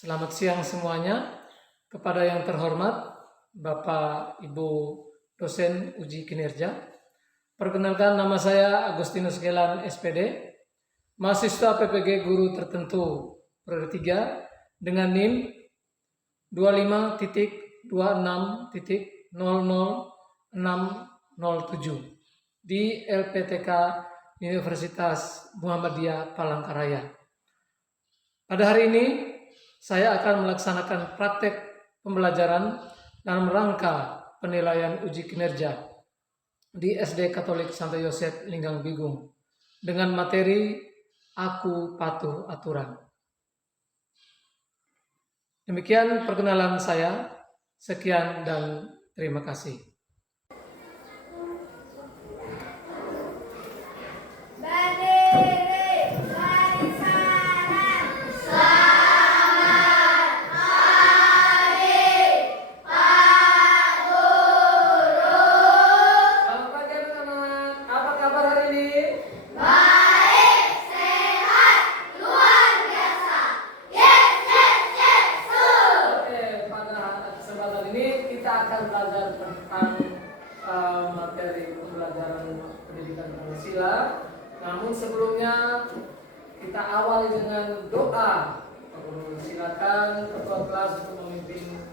Selamat siang semuanya. Kepada yang terhormat Bapak Ibu dosen uji kinerja. Perkenalkan, nama saya Agustinus Gelan SPD, mahasiswa PPG Guru Tertentu Periode 3 dengan NIM 25.26.00607 di LPTK Universitas Muhammadiyah Palangkaraya. Pada hari ini saya akan melaksanakan praktek pembelajaran dalam rangka penilaian uji kinerja di SD Katolik Santo Yosef Linggang Bigung dengan materi Aku Patuh Aturan. Demikian perkenalan saya. Sekian dan terima kasih. Belajar tentang materi pembelajaran pendidikan Pancasila. Namun sebelumnya kita awali dengan doa. Silakan ketua kelas untuk memimpin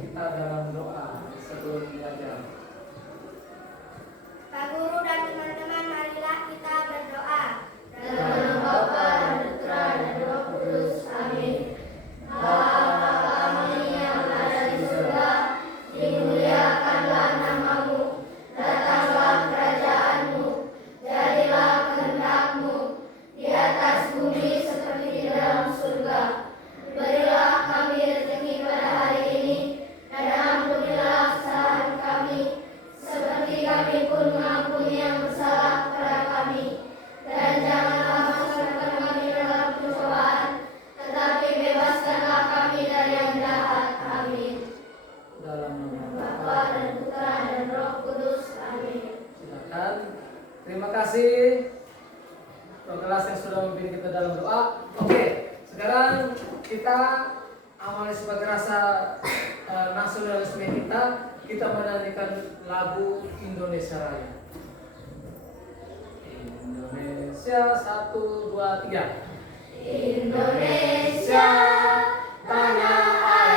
kita dalam doa sebelum belajar. Pak Guru dan teman-teman, marilah kita berdoa. Dalam nama Bapa dan Putra dan Roh Kudus. Amin. Bapa kami yang ada di surga, dimuliakanlah namamu, datanglah kerajaanmu, jadilah kehendak-mu di atas bumi seperti di dalam surga. Berilah kami rezeki pada hari ini, dan ampunilah kesalahan kami, seperti kami pun mengampuni yang bersalah kepada kami. Dan janganlah masukkan kami dalam pencobaan, tetapi bebaskanlah kami dari yang jahat. Amin. Dalam nama Bapa dan Putra dan Roh Kudus. Amin. Silakan. Terima kasih kelas yang sudah memimpin kita dalam doa. Oke, sekarang kita awali sebagai rasa nasionalisme kita menyanyikan lagu Indonesia Raya. Indonesia 1, 2, 3. Indonesia, tanah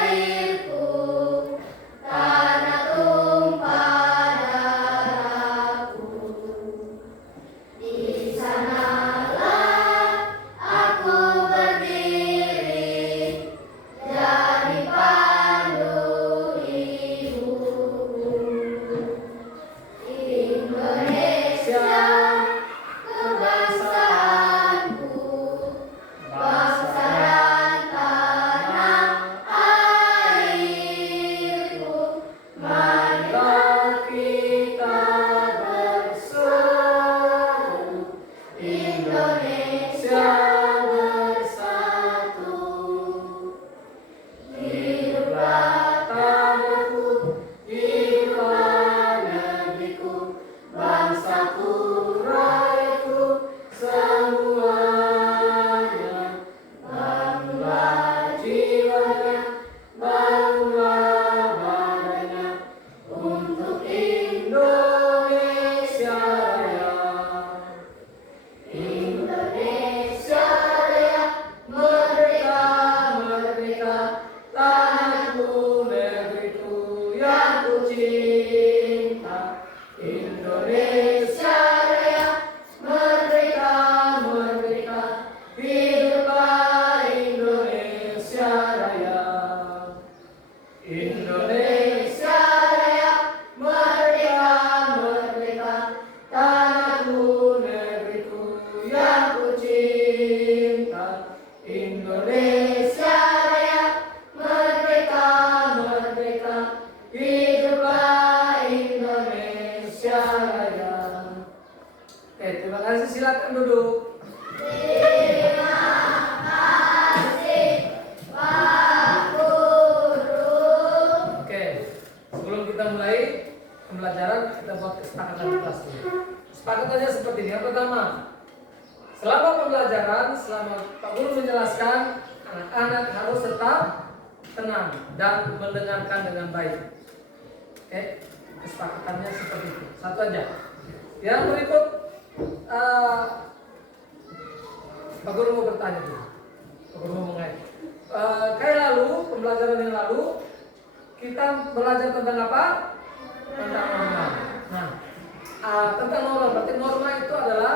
airku, tanah tumpah darahku. Di sanalah aku berdiri, jadi pandu ibuku. Indonesia, kebangsaanku, bangsa dan tanah airku. Marilah kita bersatu, Indonesia bersatu. Hiduplah tanahku, hiduplah negeriku, bangsaku, rakyatku, semuanya. Bangunlah jiwanya, bangunlah badannya, untuk Indonesia Raya. Indonesia Raya, merdeka, merdeka, tanahku, negeriku yang ku cinta. Indonesia Raya, merdeka, merdeka, hiduplah Indonesia Raya. Indonesia Raya, merdeka, merdeka, tanahku, negeriku yang ku cinta. Indonesia Raya, merdeka, merdeka, hiduplah Indonesia Raya. Oke, terima kasih. Silakan duduk. Terima kasih, Pak Guru. Oke, sebelum kita mulai pembelajaran, kita buat kesepakatan kelas dulu. Kesepakatannya seperti ini. Yang pertama, selama pembelajaran, selama Pak Guru menjelaskan, anak-anak harus tetap tetap tenang dan mendengarkan dengan baik. Oke, kesepakatannya seperti itu. Satu aja. Yang berikut, Pak Guru mau bertanya dulu. Pak Guru mau mengait. Kayak lalu, pembelajaran yang lalu, kita belajar tentang apa? Tentang norma. Nah, tentang norma, berarti norma itu adalah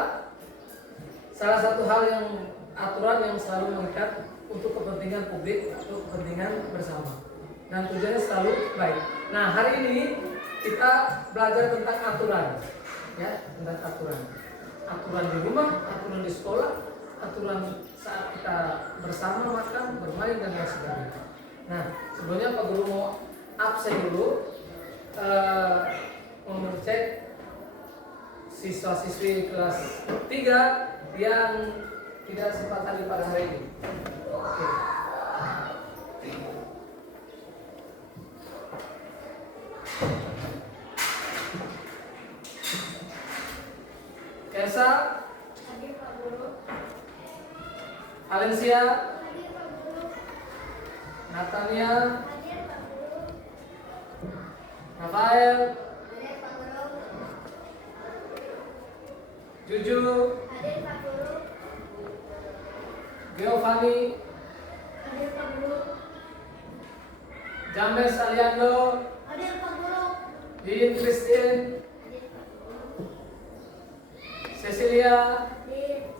salah satu hal yang aturan yang selalu mengikat untuk kepentingan publik, untuk kepentingan bersama, dan tujuannya selalu baik. Nah, hari ini kita belajar tentang aturan, ya, tentang aturan di rumah, aturan di sekolah, aturan saat kita bersama makan, bermain dan lain sebagainya. Nah, sebelumnya Pak Guru mau absen dulu, mau mengecek siswa-siswi kelas 3 yang tidak sempat hadir pada hari ini. Oke. Elsa, Hadir Pak Guru. Valencia, Hadir Pak Guru. Natania, Hadir Pak Guru. Rafael, Hadir Pak Guru. Juju, Hadir Pak Guru. Giovanni, Hadir Pak Guru. James Aliando, Hadir Pak Guru. Lin Christine, Hadir Pak Guru. Cecilia, Hadir.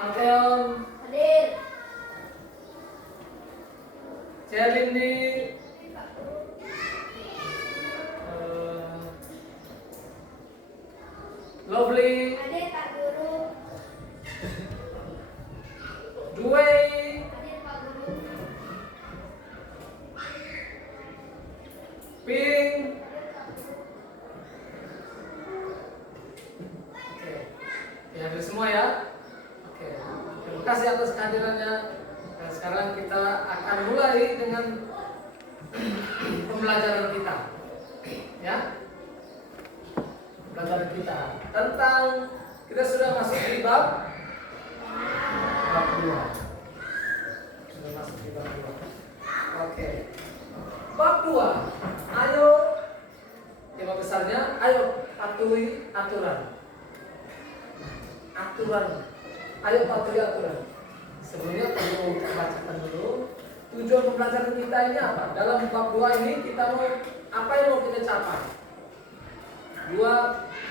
Anteon, Hadir. Cerlindi, Hadir Pak Guru. Lovely, Hadir Pak Guru. Duwei, Hadir Pak Guru. Ping. Hadir Pak Guru. Oke, ya hadir semua ya. Oke, terima kasih atas kehadirannya. Dan sekarang kita akan mulai dengan pembelajaran kita, ya. Pembelajaran kita tentang, kita sudah masuk di bab 2. Sudah masuk di bab 2. Oke. Bab 2. Ayo, tema besarnya, ayo patuhi aturan. Ayo patuhi aturan. Sebelumnya perlu bacakan dulu tujuan pembelajaran kita ini apa. Dalam bab 2 ini kita mau apa yang mau kita capai.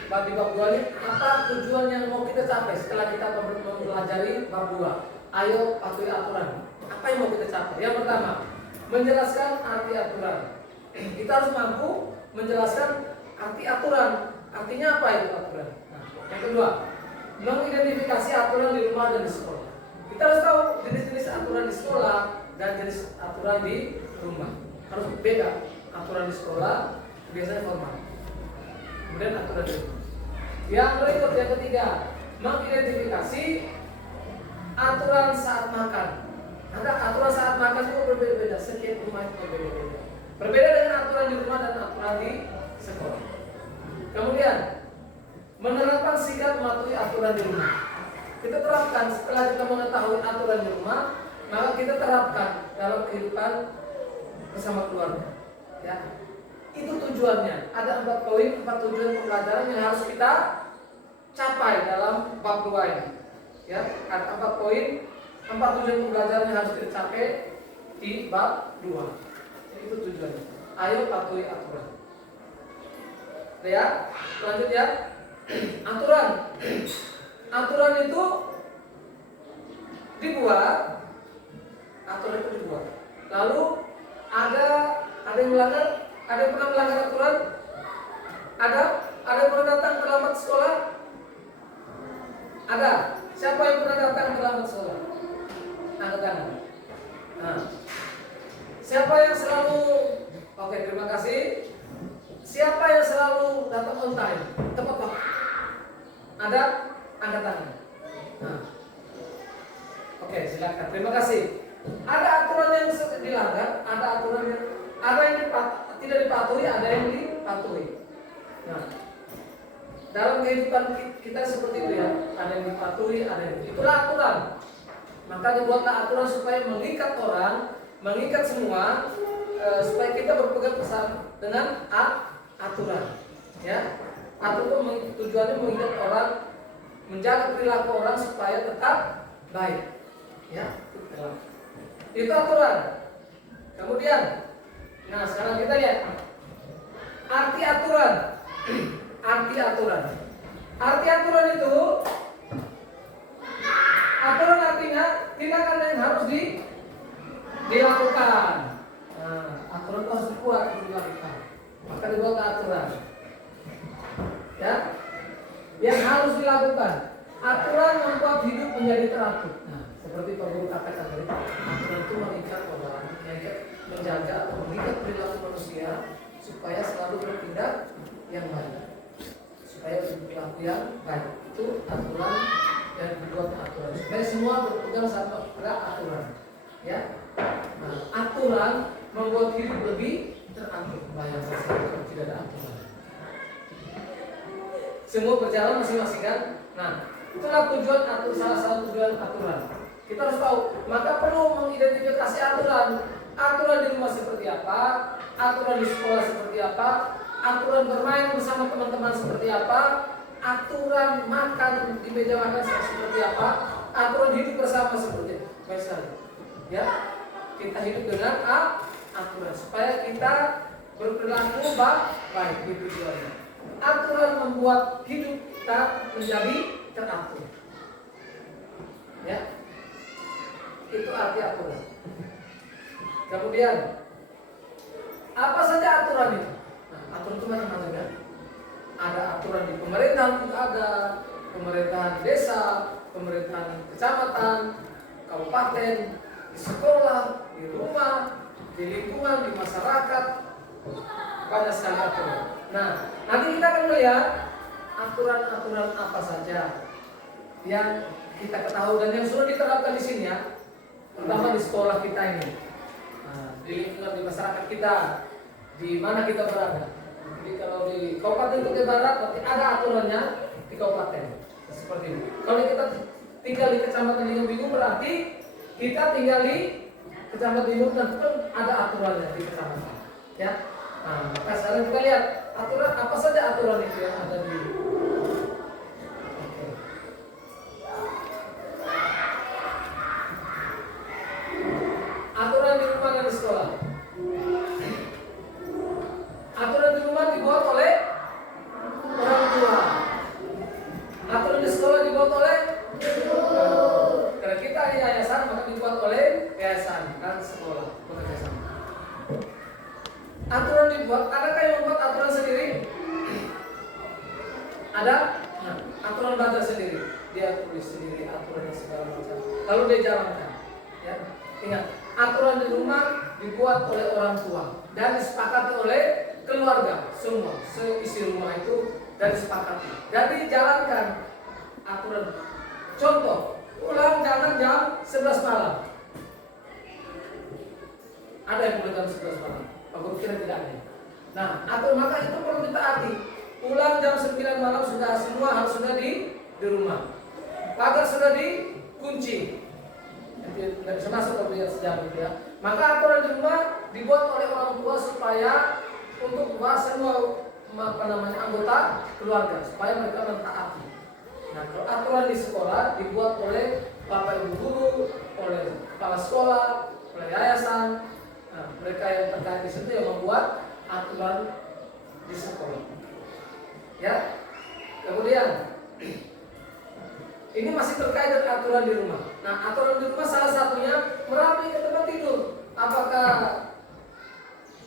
Bab 2 ini apa tujuan yang mau kita capai setelah kita mempelajari bab 2. Ayo patuhi aturan. Apa yang mau kita capai? Yang pertama, menjelaskan arti aturan. Kita harus mampu menjelaskan arti aturan. Artinya apa itu aturan? Nah, yang kedua, mengidentifikasi aturan di rumah dan di sekolah. Kita harus tahu jenis-jenis aturan di sekolah dan jenis aturan di rumah. Harus beda. Aturan di sekolah biasanya formal. Kemudian aturan di rumah. Yang berikut, yang ketiga, mengidentifikasi aturan saat makan. Ada aturan saat makan itu berbeda-beda. Setiap rumah itu berbeda-beda. Berbeda dengan aturan di rumah dan aturan di sekolah. Kemudian, menerapkan sikap mematuhi aturan di rumah. Kita terapkan setelah kita mengetahui aturan di rumah, maka kita terapkan dalam kehidupan bersama keluarga. Ya, itu tujuannya. Ada 4 poin, 4 tujuan pembelajaran yang harus kita capai dalam bab 2 ini. Ya, ada 4 poin, 4 tujuan pembelajaran yang harus kita capai di bab 2. Itu tujuannya. Ayo patuhi aturan. Ya, lanjut ya. Aturan itu dibuat. Lalu ada yang melanggar, ada yang pernah melanggar aturan? Ada yang pernah datang terlambat sekolah? Ada. Siapa yang pernah datang terlambat sekolah? Angkat tangan. Nah. Siapa yang selalu, oke, terima kasih. Siapa yang selalu datang on time, tepat waktu? Ada? Angkat tangan. Nah. Oke, silakan. Terima kasih. Ada aturan yang dilanggar, ada aturan yang tidak dipatuhi, ada yang dipatuhi. Nah, dalam kehidupan kita, kita seperti itu ya, ada yang dipatuhi, ada yang itulah aturan. Maka dibuatlah aturan supaya mengikat orang, mengikat semua, supaya kita berpegang dengan aturan. Ya, aturan tujuannya mengikat orang, menjaga perilaku orang supaya tetap baik. Ya, itu aturan. Kemudian, nah sekarang kita lihat arti aturan. Arti aturan. Arti aturan itu, aturan artinya tindakan yang harus dilakukan. Nah, aturan itu harus kuat untuk dilakukan. Maka dibuat aturan. Ya, yang harus dilakukan. Aturan membuat hidup menjadi teratur. Nah, seperti Pak Guru katakan tadi, aturan itu mengikat orang, menjaga atau mengikat perilaku manusia supaya selalu bertindak yang baik, supaya berperilaku yang baik. Itu aturan yang dibuat aturan supaya semua berpegang sama pada aturan. Ya, nah, aturan membuat hidup lebih teratur. Bayangkan kalau tidak ada aturan, semua berjalan masing-masing kan. Nah, itulah tujuan atau salah satu tujuan aturan. Kita harus tahu, maka perlu mengidentifikasi aturan. Aturan di rumah seperti apa, aturan di sekolah seperti apa, aturan bermain bersama teman-teman seperti apa, aturan makan di meja makan seperti apa, aturan hidup bersama seperti apa. Baik sekali. Ya, kita hidup dengan aturan supaya kita berperilaku baik itu tujuannya. Aturan membuat hidup kita menjadi teratur. Ya, itu arti aturan. Kemudian, apa saja aturan itu? Nah, aturan itu macam-macam ya. Ada aturan di pemerintahan juga ada, pemerintahan desa, pemerintahan kecamatan, kabupaten, di sekolah, di rumah, di lingkungan, di masyarakat, banyak sekali aturan. Nah, nanti kita akan melihat aturan-aturan apa saja yang kita ketahui dan yang sudah diterapkan di sini ya, terutama di sekolah kita ini, di lingkungan di masyarakat kita, di mana kita berada. Jadi kalau di Kabupaten Kutai Barat berarti ada aturannya di kabupaten seperti ini. Kalau kita tinggal di Kecamatan Lingung Bingung berarti kita tinggal di Kecamatan Lingung dan pun ada aturannya di kecamatan. Ya. Nah, maka sekarang kita lihat aturan apa saja aturan itu yang ada di. Aturan di rumah dan di sekolah. Aturan di rumah dibuat oleh orang tua. Aturan di sekolah dibuat oleh guru. Karena kita di yayasan maka dibuat oleh yayasan dan sekolah bekerja sama. Aturan dibuat, adakah yang membuat aturan sendiri? Ada? Nah, aturan belajar sendiri. Dia tulis sendiri aturannya segala macam. Lalu dia jalankan. Ya, ingat. Aturan di rumah dibuat oleh orang tua dan disepakati oleh keluarga semua, seisi rumah itu dan disepakati dan dijalankan aturan. Contoh, pulang jangan jam 11 malam. Ada yang pulang jam 11 malam, Pak Guru kira tidak ada. Nah, atau maka itu perlu ditaati. Pulang jam 9 malam sudah semua harus sudah di rumah. Pagar sudah dikunci. Tidak bisa masuk kalau lihat sejarah gitu ya. Maka aturan di rumah dibuat oleh orang tua supaya untuk semua anggota keluarga supaya mereka mentaati. Nah, kalau aturan di sekolah dibuat oleh bapak ibu guru, oleh kepala sekolah, oleh yayasan. Nah, mereka yang terkait di situ yang membuat aturan di sekolah. Ya. Kemudian ini masih terkait dengan aturan di rumah. Nah, aturan di rumah salah satunya merapikan tempat tidur. Apakah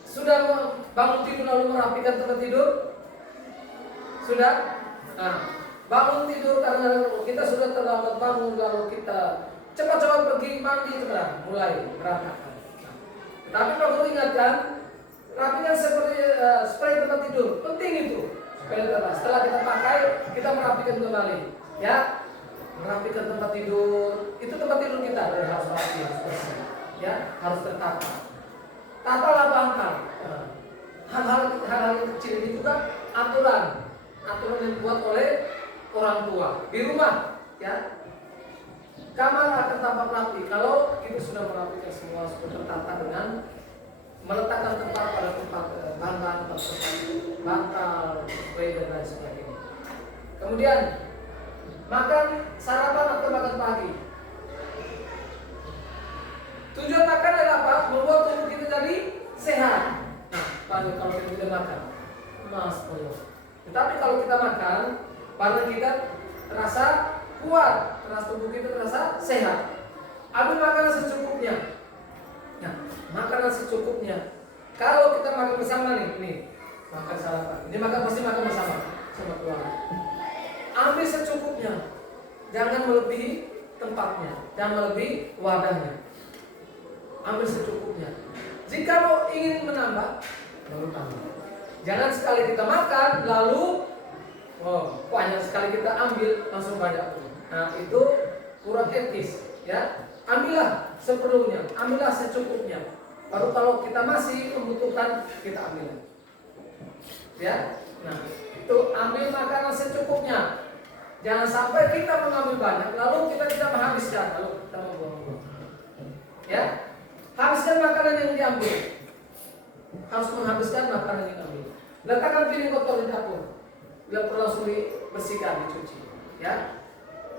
sudah bangun tidur lalu merapikan tempat tidur? Sudah? Nah, bangun tidur karena kita sudah terlambat bangun lalu kita cepat-cepat pergi mandi mulai berantakan. Nah, tapi Pak Guru ingatkan, rapikan seperti spray tempat tidur, penting itu. Setelah kita pakai, kita merapikan kembali. Ya. Merapikan tempat tidur, itu tempat tidur kita harus rapi, harus bersih, ya, harus tertata. Tatalah bantal. Hal-hal kecil ini juga aturan yang dibuat oleh orang tua di rumah, ya. Kamar akan tampak rapi kalau kita sudah merapikan semua, sudah tertata dengan meletakkan tempat pada tempat bantal, bantal, spray dan lain sebagainya. Kemudian makan sarapan atau makan pagi. Tujuan makan adalah apa? Membuat tubuh kita jadi sehat. Nah, kalau kita tidak makan, mas boyo. Tetapi kalau kita makan, badan kita terasa kuat, terasa tubuh kita terasa sehat. Ambil makanan secukupnya. Nah, makanan secukupnya. Kalau kita makan bersama nih makan sarapan. Ini pasti makan bersama sama keluarga. Ambil secukupnya. Jangan melebihi tempatnya, jangan melebihi wadahnya. Ambil secukupnya. Jika mau ingin menambah, baru tambah. Jangan sekali kita makan lalu banyak sekali kita ambil langsung banyak. Nah, itu kurang etis, ya. Ambillah seperlunya, ambillah secukupnya. Baru kalau kita masih membutuhkan, kita ambil. Ya. Nah, itu ambil makanan secukupnya. Jangan sampai kita mengambil banyak lalu kita tidak menghabiskan, lalu kita membuang-buang. Ya. Habiskan makanan yang diambil. Harus menghabiskan makanan yang diambil. Letakkan piring kotor di dapur. Bila perlu langsung dibersihkan, dicuci. Ya.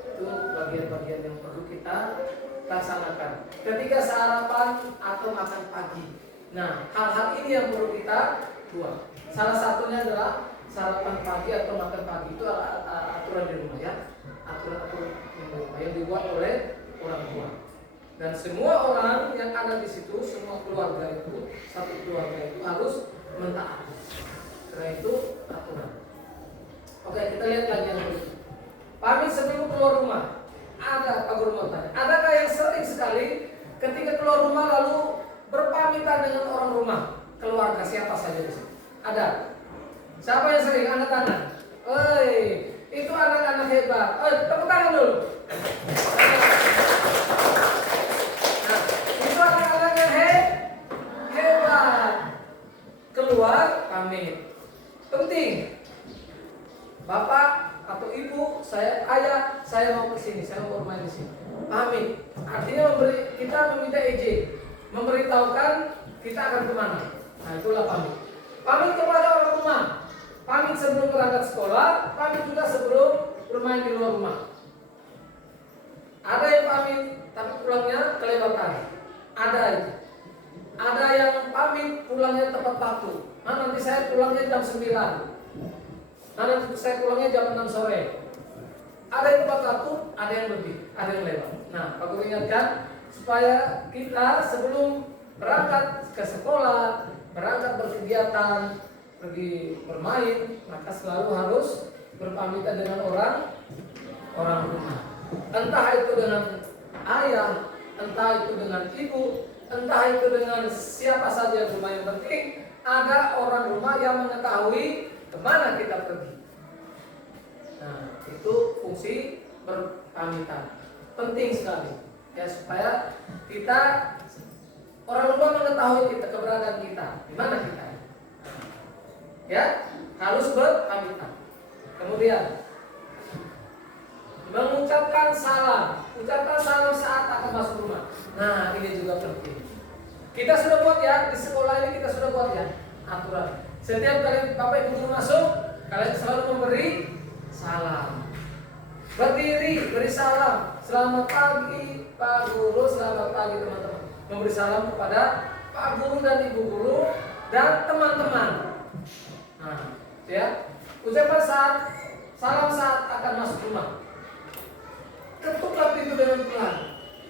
Itu bagian-bagian yang perlu kita laksanakan ketika sarapan atau makan pagi. Nah, hal-hal ini yang perlu kita buat. Salah satunya adalah sarapan pagi atau makan pagi. Itu aturan di rumah, ya. Aturan-aturan yang dibuat oleh orang tua. Dan semua orang yang ada di situ, semua keluarga itu, satu keluarga itu harus mentaati. Karena itu aturan. Oke, kita lihat lagi yang berikut. Pamit sebelum keluar rumah. Ada Pak Guru mau tanya. Adakah yang sering sekali ketika keluar rumah lalu berpamitan dengan orang rumah, keluarga siapa saja di sini? Ada. Siapa yang sering? Angkat tangan. Itu anak-anak hebat. Tepuk tangan dulu. Nah, itu anak-anak yang hebat. Keluar pamit. Penting. Bapak atau ibu, ayah, saya mau ke sini, saya mau bermain di sini. Pamit. Artinya kita meminta izin, memberitahukan kita akan kemana. Nah, itulah pamit. Pamit kepada orang rumah. Pamit sebelum berangkat sekolah, pamit juga sebelum bermain di luar rumah. Ada yang pamit tapi pulangnya kelewatan. Ada itu. Ada yang pamit pulangnya tepat waktu. Nah, nanti saya pulangnya jam 9. Nah, nanti saya pulangnya jam 6 sore. Ada yang tepat waktu, ada yang lebih, ada yang lewat. Nah, Pak Guru ingatkan supaya kita sebelum berangkat ke sekolah, berangkat berkegiatan, pergi bermain, maka selalu harus berpamitan dengan orang rumah. Entah itu dengan ayah, entah itu dengan ibu, entah itu dengan siapa saja rumah, yang penting ada orang rumah yang mengetahui kemana kita pergi. Nah, itu fungsi berpamitan. Penting sekali. Ya, supaya kita, orang rumah mengetahui kita, keberadaan kita, di mana kita. Ya, harus berpamitan. Kemudian mengucapkan salam. Ucapkan salam saat akan masuk rumah. Nah, ini juga penting. Kita sudah buat ya, di sekolah ini kita sudah buat ya aturan. Setiap kali Bapak Ibu guru masuk, kalian selalu memberi salam. Berdiri, beri salam. Selamat pagi Pak Guru, selamat pagi teman-teman. Memberi salam kepada Pak Guru dan Ibu Guru dan teman-teman. Nah, ya. Ucapan salam saat akan masuk rumah. Ketuklah pintu dengan pelan.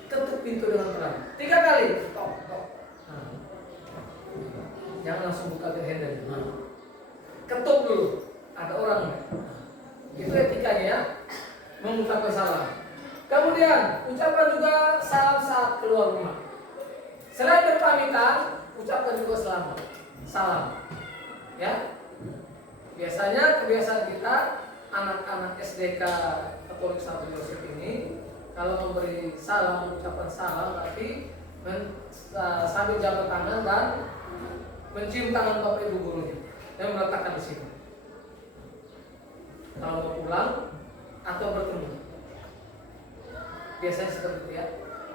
Ketuk pintu dengan pelan. 3 kali. Tok, tok. Nah. Jangan langsung buka handle. Nah. Ketuk dulu. Ada orang. Itu etikanya ya. Mengucapkan salam. Kemudian ucapkan juga salam saat keluar rumah. Selain berpamitan, ucapkan juga selamat. Salam. Ya. Biasanya kebiasaan kita anak-anak SDK Katolik Santo Yosef ini kalau memberi salam, mengucapkan salam, berarti sambil jabat tangan dan mencium tangan Bapak Ibu gurunya dan meletakkan di sini. Kalau mau pulang, atau bertemu. Biasanya seperti itu ya.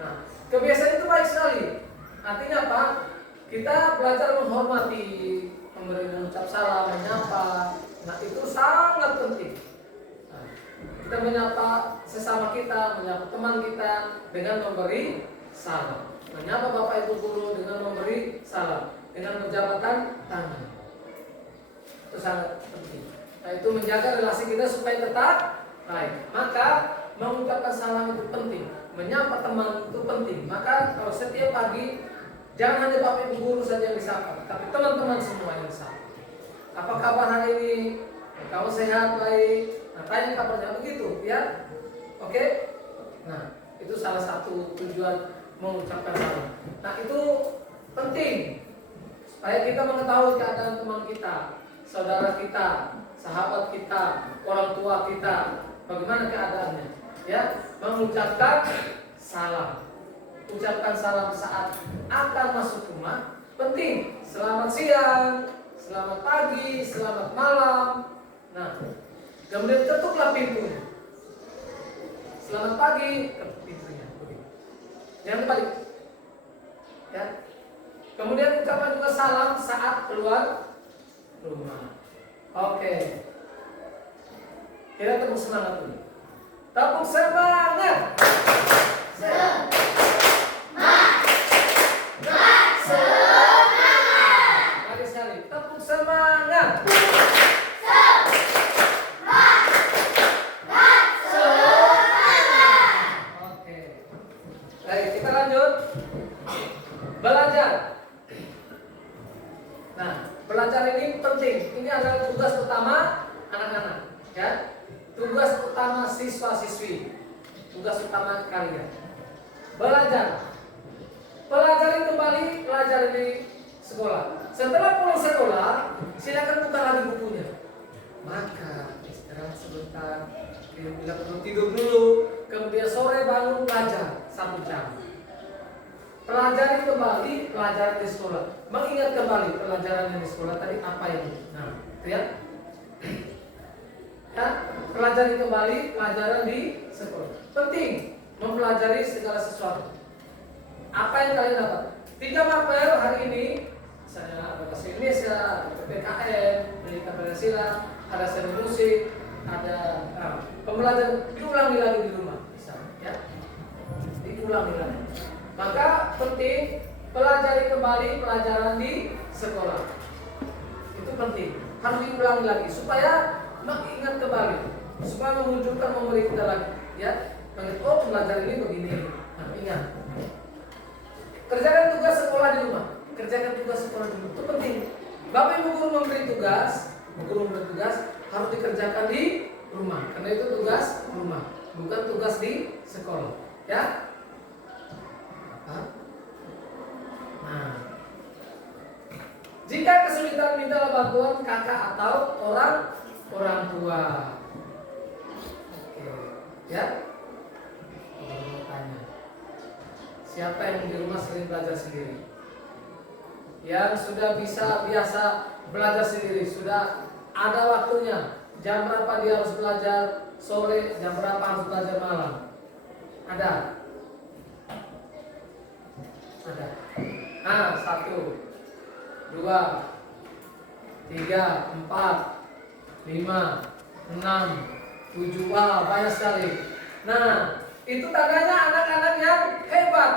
Nah, kebiasaan itu baik sekali. Artinya apa? Kita belajar menghormati, memberi mengucap salam, menyapa. Nah, itu sangat penting. Nah, kita menyapa sesama kita, menyapa teman kita dengan memberi salam. Menyapa Bapak Ibu guru dengan memberi salam, dengan menjabatkan tangan. Itu sangat penting. Nah, itu menjaga relasi kita supaya tetap baik. Maka mengucapkan salam itu penting, menyapa teman itu penting. Maka kalau setiap pagi jangan hanya Bapak Ibu guru saja yang disapa, tapi teman-teman semua yang disapa. Apa kabar hari ini? Kamu sehat, baik? Nah, tanya kabarnya begitu, ya? Oke? Nah, itu salah satu tujuan mengucapkan salam. Nah, itu penting supaya kita mengetahui keadaan teman kita, saudara kita, sahabat kita, orang tua kita, bagaimana keadaannya. Ya, mengucapkan salam. Ucapkan salam saat akan masuk rumah penting. Selamat siang, selamat pagi, selamat malam. Nah, kemudian ketuklah pintunya. Selamat pagi, ketuk pintunya. Jangan balik. Ya. Kemudian ucapkan juga salam saat keluar rumah. Oke. Kita tepuk semangat dulu. Tepuk semangat. Lagi sekali. Tepuk semangat. Oke. Baik, kita lanjut. Belajar. Nah, belajar ini penting. Ini adalah tugas utama anak-anak, ya. Tugas utama siswa-siswi. Tugas utama kalian. Belajar. Pelajari kembali, pelajari di sekolah. Setelah pulang sekolah, silakan buka lagi bukunya. Maka istirahat sebentar, bila perlu tidur dulu, kemudian sore bangun belajar 1 jam. Pelajari kembali, pelajari di sekolah. Mengingat kembali pelajaran yang di sekolah tadi apa yang. Nah, lihat. Ya, pelajari kembali pelajaran di sekolah. Penting mempelajari segala sesuatu. Apa yang kalian dapat? 3 mapel hari ini, misalnya ada bahasa Indonesia, ada PPKN, pendidikan Pancasila, ada seni musik, ada pembelajaran, diulangi lagi di rumah, misalnya, ya, diulangi lagi. Maka penting pelajari kembali pelajaran di sekolah. Itu penting, harus diulangi lagi supaya mengingat kembali, supaya memunculkan memori kita lagi, ya. Oh, pelajaran ini begini. Nah, ingat. Kerjakan tugas sekolah di rumah. Kerjakan tugas sekolah di rumah. Itu penting. Bapak Ibu guru memberi tugas, harus dikerjakan di rumah. Karena itu tugas rumah, bukan tugas di sekolah. Ya. Nah, jika kesulitan mintalah bantuan kakak atau orang tua. Oke, ya. Tanya. Siapa yang di rumah sering belajar sendiri? Yang sudah biasa belajar sendiri, sudah ada waktunya. Jam berapa dia harus belajar sore, jam berapa harus belajar malam? Ada? Ada. 1, 2, 3, 4, 5, 6, 7. Wah, banyak sekali. Nah, itu tandanya anak-anak yang hebat.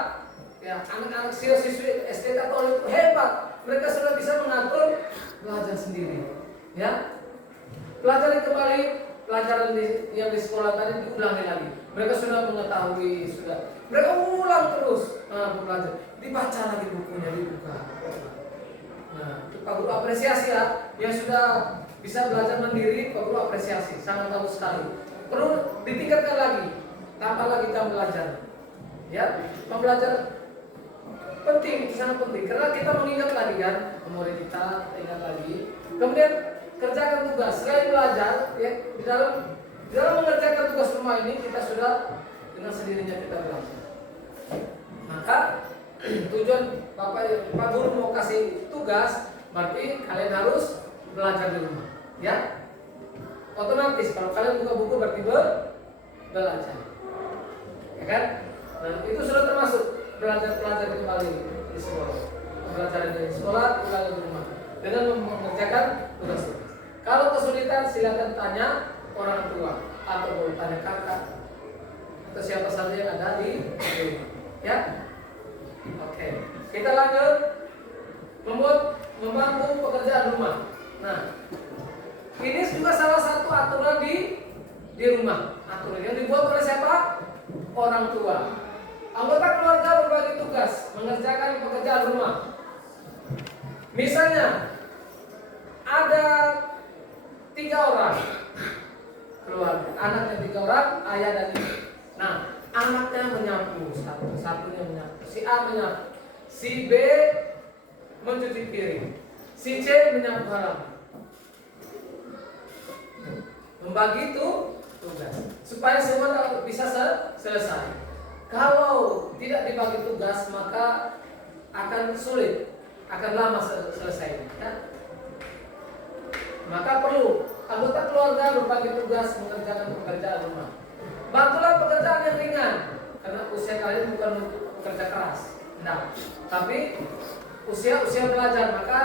Ya, anak-anak siswa-siswi SD Katolik itu hebat. Mereka sudah bisa mengatur belajar sendiri. Ya, pelajari kembali pelajaran yang di sekolah tadi, diulangi lagi. Mereka sudah mengetahui, mereka ulang terus belajar. Dibaca lagi bukunya, dibuka. Nah, Pak Guru apresiasi ya, yang sudah bisa belajar mandiri. Pak Guru apresiasi, sangat bagus sekali. Perlu ditingkatkan lagi, tambah lagi jam belajar. Ya, pembelajaran penting, itu sangat penting karena kita mengingat lagi kan, memori kita ingat lagi. Kemudian kerjakan tugas. Selain belajar, ya, di dalam mengerjakan tugas rumah ini kita sudah dengan sendirinya kita belajar. Maka tujuan Pak Guru mau kasih tugas, berarti kalian harus belajar di rumah, ya. Otomatis kalau kalian buka buku berarti belajar. Ya kan? Nah, itu sudah termasuk belajar kembali di sekolah. Pembelajaran di sekolah, pulang di rumah dengan mengerjakan tugas-tugas. Kalau kesulitan silakan tanya orang tua atau tanya kakak atau siapa saja yang ada di rumah. Ya? Oke. Kita lanjut membantu pekerjaan rumah. Nah, ini juga salah satu aturan di rumah. Aturan yang dibuat oleh siapa? Orang tua. Anggota keluarga berbagi tugas mengerjakan pekerjaan rumah. Misalnya ada 3 orang keluarga, anaknya 3 orang, ayah dan ibu. Nah, anaknya menyapu, satunya menyapu, si A menyapu, si B mencuci piring, si C menyapu halaman. Membagi itu tugas supaya semua bisa selesai. Kalau tidak dibagi tugas maka akan sulit, akan lama selesai. Ya? Maka perlu anggota keluarga berbagi tugas mengerjakan pekerjaan rumah. Bantulah pekerjaan yang ringan karena usia kalian bukan untuk bekerja keras. Nah, tapi usia belajar, maka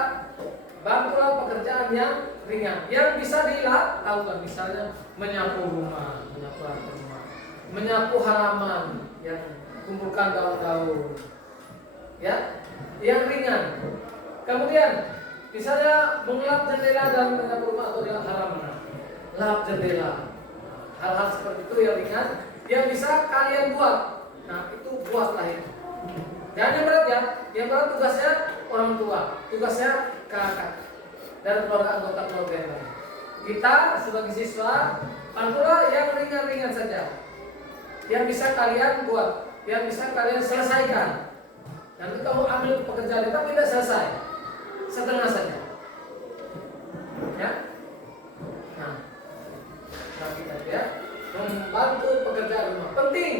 bantulah pekerjaan yang ringan yang bisa dilakukan, misalnya menyapu rumah, menyapu halaman, yang kumpulkan daun-daun, ya, yang ringan. Kemudian misalnya mengelap jendela dalam menyapu rumah atau di halaman, lap jendela. Hal-hal seperti itu yang ringan yang bisa kalian buat. Nah, itu buatlah itu. Jangan yang berat ya. Yang berat tugasnya orang tua, tugasnya kakak dan keluarga, anggota keluarga yang lain. Kita sebagai siswa bantulah yang ringan-ringan saja, yang bisa kalian buat, yang bisa kalian selesaikan. Nanti kamu ambil pekerjaan itu tidak selesai, setengah saja. Ya. Nah, kita ya membantu pekerjaan rumah penting.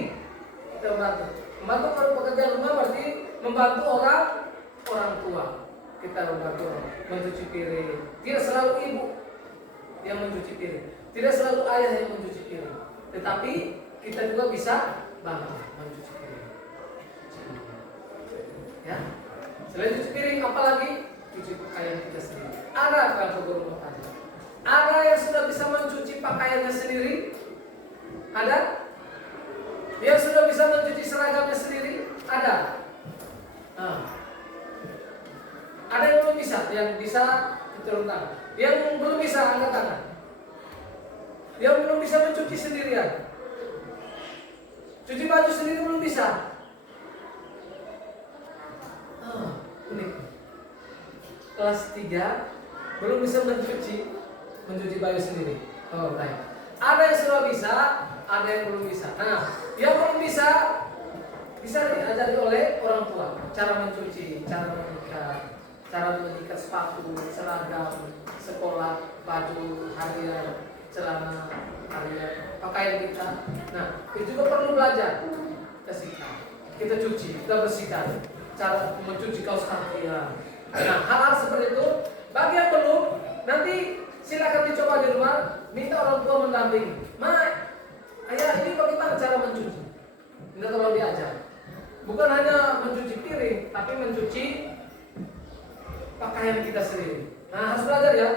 Kita membantu pekerjaan rumah berarti membantu orang tua. Kita membantu mencuci piring. Tidak selalu ibu yang mencuci piring, tidak selalu ayah yang mencuci piring, tetapi kita juga bisa bantu mencuci piring. Ya, selain cuci piring, apalagi cuci pakaian kita sendiri. Ada kalau rumah tangga, ada yang sudah bisa mencuci pakaiannya sendiri, ada yang sudah bisa mencuci seragamnya sendiri, ada. Nah, ada yang belum bisa, yang bisa turun tangan, yang belum bisa angkat tangan, yang belum bisa mencuci sendirian, cuci baju sendiri belum bisa. Unik. Kelas 3 belum bisa mencuci baju sendiri. Oh, baik. Ada yang sudah bisa, ada yang belum bisa. Nah, yang belum bisa diajari oleh orang tua, cara mencuci, cara mengikat sepatu, seragam, sekolah, baju, harian, celana, harian, pakaian kita. Nah, itu juga perlu belajar. Kita sikat, kita cuci, kita bersihkan, cara mencuci kaos kaki. Ya. Nah, hal-hal seperti itu. Bagi yang belum, nanti silakan dicoba di rumah, minta orang tua mendampingi. Ayah, ini bagaimana cara mencuci? Minta tolong diajar. Bukan hanya mencuci piring, tapi mencuci pakaian kita sendiri. Nah, harus belajar ya.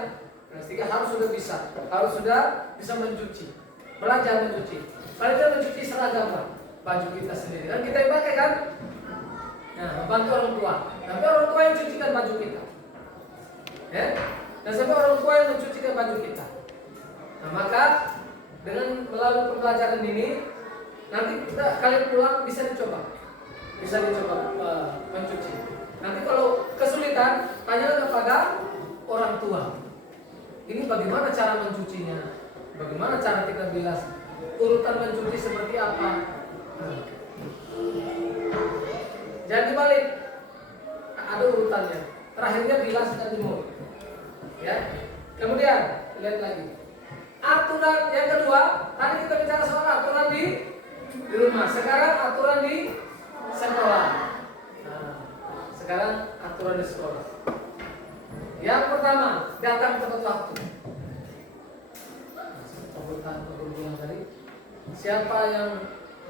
Kelas 3 harus sudah bisa mencuci, belajar mencuci. Belajar mencuci seragam lah, baju kita sendiri. Dan kita yang pakai kan? Nah, membantu orang tua. Tapi orang tua yang cucikan baju kita. Ya? Dan sampai orang tua yang mencucikan baju kita. Nah, maka dengan melalui pembelajaran ini, nanti kalian pulang bisa dicoba mencuci. Nanti kalau kesulitan, tanyalah kepada orang tua. Ini bagaimana cara mencucinya? Bagaimana cara kita bilas? Urutan mencuci seperti apa? Jangan dibalik. Ada urutannya. Terakhirnya bilas dan jemur. Ya. Kemudian lihat lagi. Aturan yang kedua, tadi kita bicara soal aturan di rumah. Sekarang aturan di sekolah. Nah, sekarang aturan di sekolah. Yang pertama, datang tepat waktu. Tadi. Siapa yang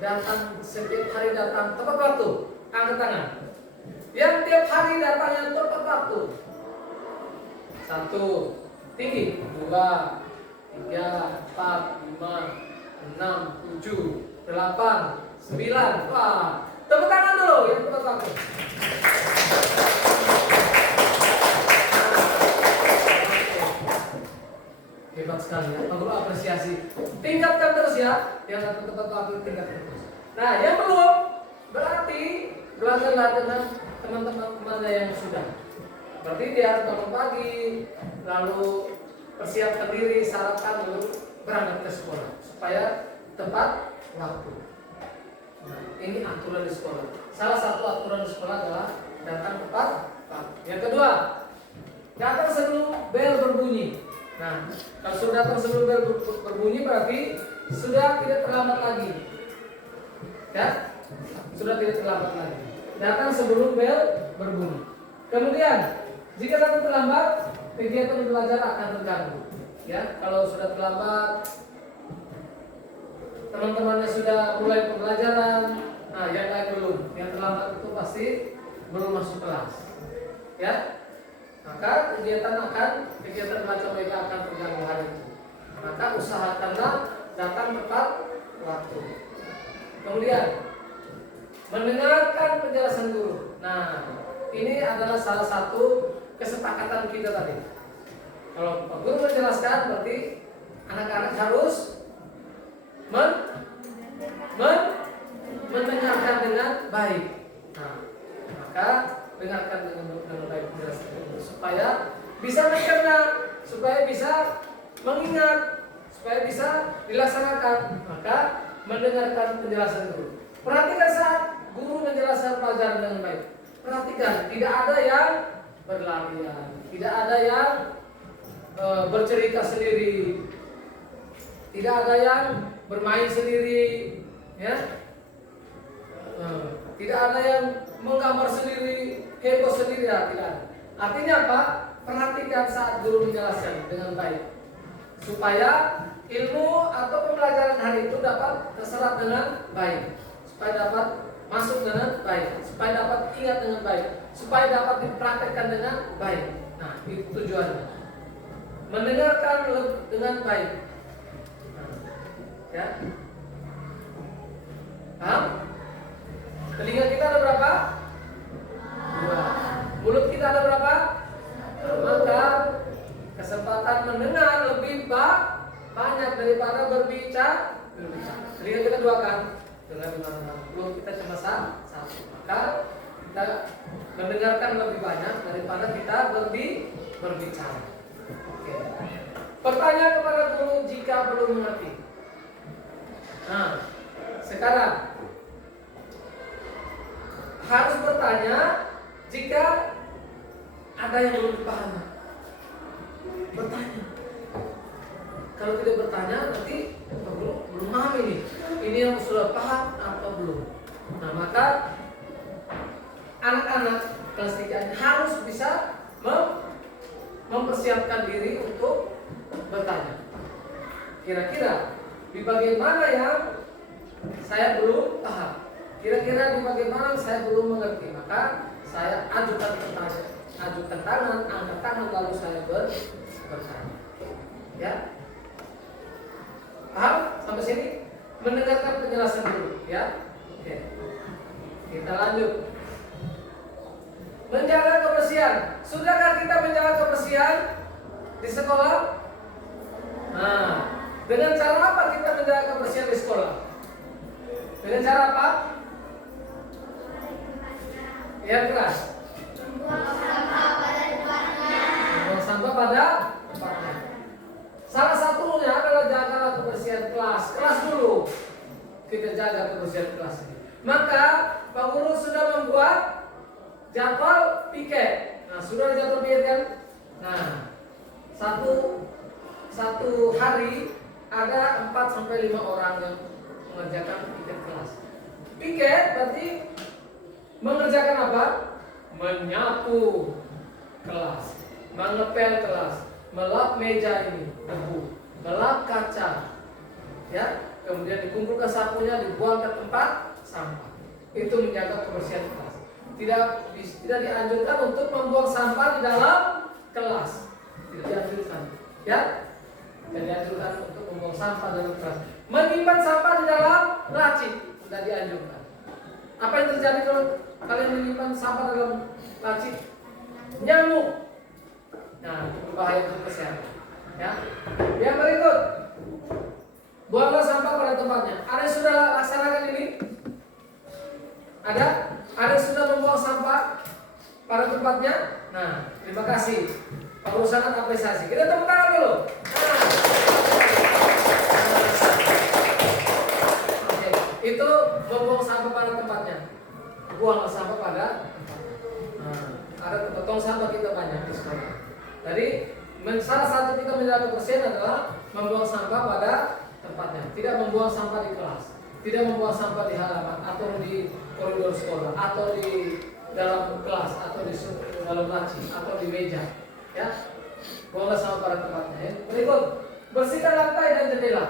datang setiap hari datang tepat waktu? Angkat tangan. Yang tiap hari datangnya tepat waktu. 1, tinggi. 2, 3, 4, 5, 6, 7, 8, 9. Wah, tepuk tangan dulu yang tepat waktu. Hebat sekali ya, perlu apresiasi. Tingkatkan terus ya, yang tepat waktu tingkatkan terus. Nah, yang belum berarti belajarlah dengan teman-teman yang sudah. Berarti dia harus bangun pagi, lalu persiapkan diri, sarapan dulu, berangkat ke sekolah supaya tepat waktu. Nah, ini aturan di sekolah. Salah satu aturan di sekolah adalah datang tepat waktu. Yang kedua, datang sebelum bel berbunyi. Nah, kalau sudah datang sebelum bel berbunyi berarti sudah tidak terlambat lagi. Ya, sudah tidak terlambat lagi. Datang sebelum bel berbunyi. Kemudian, jika datang terlambat, kegiatan belajar akan terganggu. Ya, kalau sudah terlambat, teman-temannya sudah mulai pembelajaran, nah yang lain belum. Yang terlambat itu pasti belum masuk kelas. Ya, maka kegiatan baca mereka akan terganggu hari itu. Maka usahakanlah datang tepat waktu. Kemudian mendengarkan penjelasan guru. Nah, ini adalah salah satu kesepakatan kita tadi. Kalau Pak Guru menjelaskan berarti anak-anak harus mendengarkan dengan baik. Nah, maka dengarkan dengan baik penjelasan supaya bisa mencerna, supaya bisa mengingat, supaya bisa dilaksanakan. Maka mendengarkan penjelasan guru. Perhatikan saat guru menjelaskan pelajaran dengan baik. Perhatikan, tidak ada yang berlarian, tidak ada yang bercerita sendiri, tidak ada yang bermain sendiri, ya, tidak ada yang menggambar sendiri, heboh sendiri, ya, tidak ada. Artinya apa? Perhatikan saat guru menjelaskan dengan baik, supaya ilmu atau pembelajaran hari itu dapat terserap dengan baik, supaya dapat masuk dengan baik, supaya dapat ingat dengan baik, supaya dapat dipraktekkan dengan baik. Nah, itu tujuannya. Mendengarkan dengan baik. Nah, ya. Paham? Telinga kita ada berapa? 2. Mulut kita ada berapa? Maka kesempatan mendengar lebih banyak daripada berbicara. Telinga kita 2 kan? Dengan mulut kita cuma 1. Maka kita mendengarkan lebih banyak daripada kita berbicara. Oke. Pertanyaan kepada guru jika belum mengerti. Nah, sekarang harus bertanya jika ada yang belum dipahami. Bertanya. Kalau tidak bertanya, nanti guru belum paham ini. Ini yang sudah paham atau belum. Nah, maka anak-anak kelas 3 harus bisa mempersiapkan diri untuk bertanya. Kira-kira di bagian mana yang saya belum paham? Kira-kira di bagian mana saya belum mengerti? Maka saya ajukan pertanyaan, ajukan tangan, angkat tangan lalu saya bertanya. Ya, paham sampai sini? Mendengarkan penjelasan dulu, ya. Oke, kita lanjut. Menjaga kebersihan. Sudahkah kita menjaga kebersihan di sekolah? Nah, dengan cara apa kita menjaga kebersihan di sekolah? Dengan cara apa? Yang keras. Buang sampah pada tempatnya. Buang sampah pada tempatnya. Salah satunya adalah jagalah kebersihan kelas. Kelas dulu kita jaga kebersihan kelas ini. Maka Pak Guru sudah membuat jadwal piket. Nah, sudah jadwal piket kan? Nah, satu hari ada 4 sampai 5 orang yang mengerjakan piket kelas. Piket berarti mengerjakan apa? Menyapu kelas, mengepel kelas, melap meja ini, debu, melap kaca, ya, kemudian dikumpulkan sapunya, dibuang ke tempat sampah. Itu menjaga kebersihan kelas. Tidak dianjurkan untuk membuang sampah di dalam kelas. Tidak dianjurkan. Ya, tidak dianjurkan untuk membuang sampah dalam kelas. Menyimpan sampah di dalam laci tidak dianjurkan. Apa yang terjadi kalau kalian menyimpan sampah dalam laci? Nyamuk. Nah, itu berbahaya untuk kesehatan. Ya. Yang berikut, buanglah sampah pada tempatnya. Ada yang sudah laksanakan ini? Ada? Ada yang sudah membuang sampah pada tempatnya? Nah, terima kasih. Pak Guru sangat apresiasi. Kita tepuk tangan dulu. Oke, itu membuang sampah pada tempatnya. Buanglah sampah pada tempatnya. Nah, ada tong sampah kita banyak di sekolah. Jadi salah satu kita menjaga kebersihan adalah membuang sampah pada tempatnya. Tidak membuang sampah di kelas, tidak membuang sampah di halaman atau di koridor sekolah atau di dalam kelas atau di dalam laci atau di meja. Ya, buanglah sampah pada tempatnya. Ya. Berikut, bersihkan lantai dan jendela.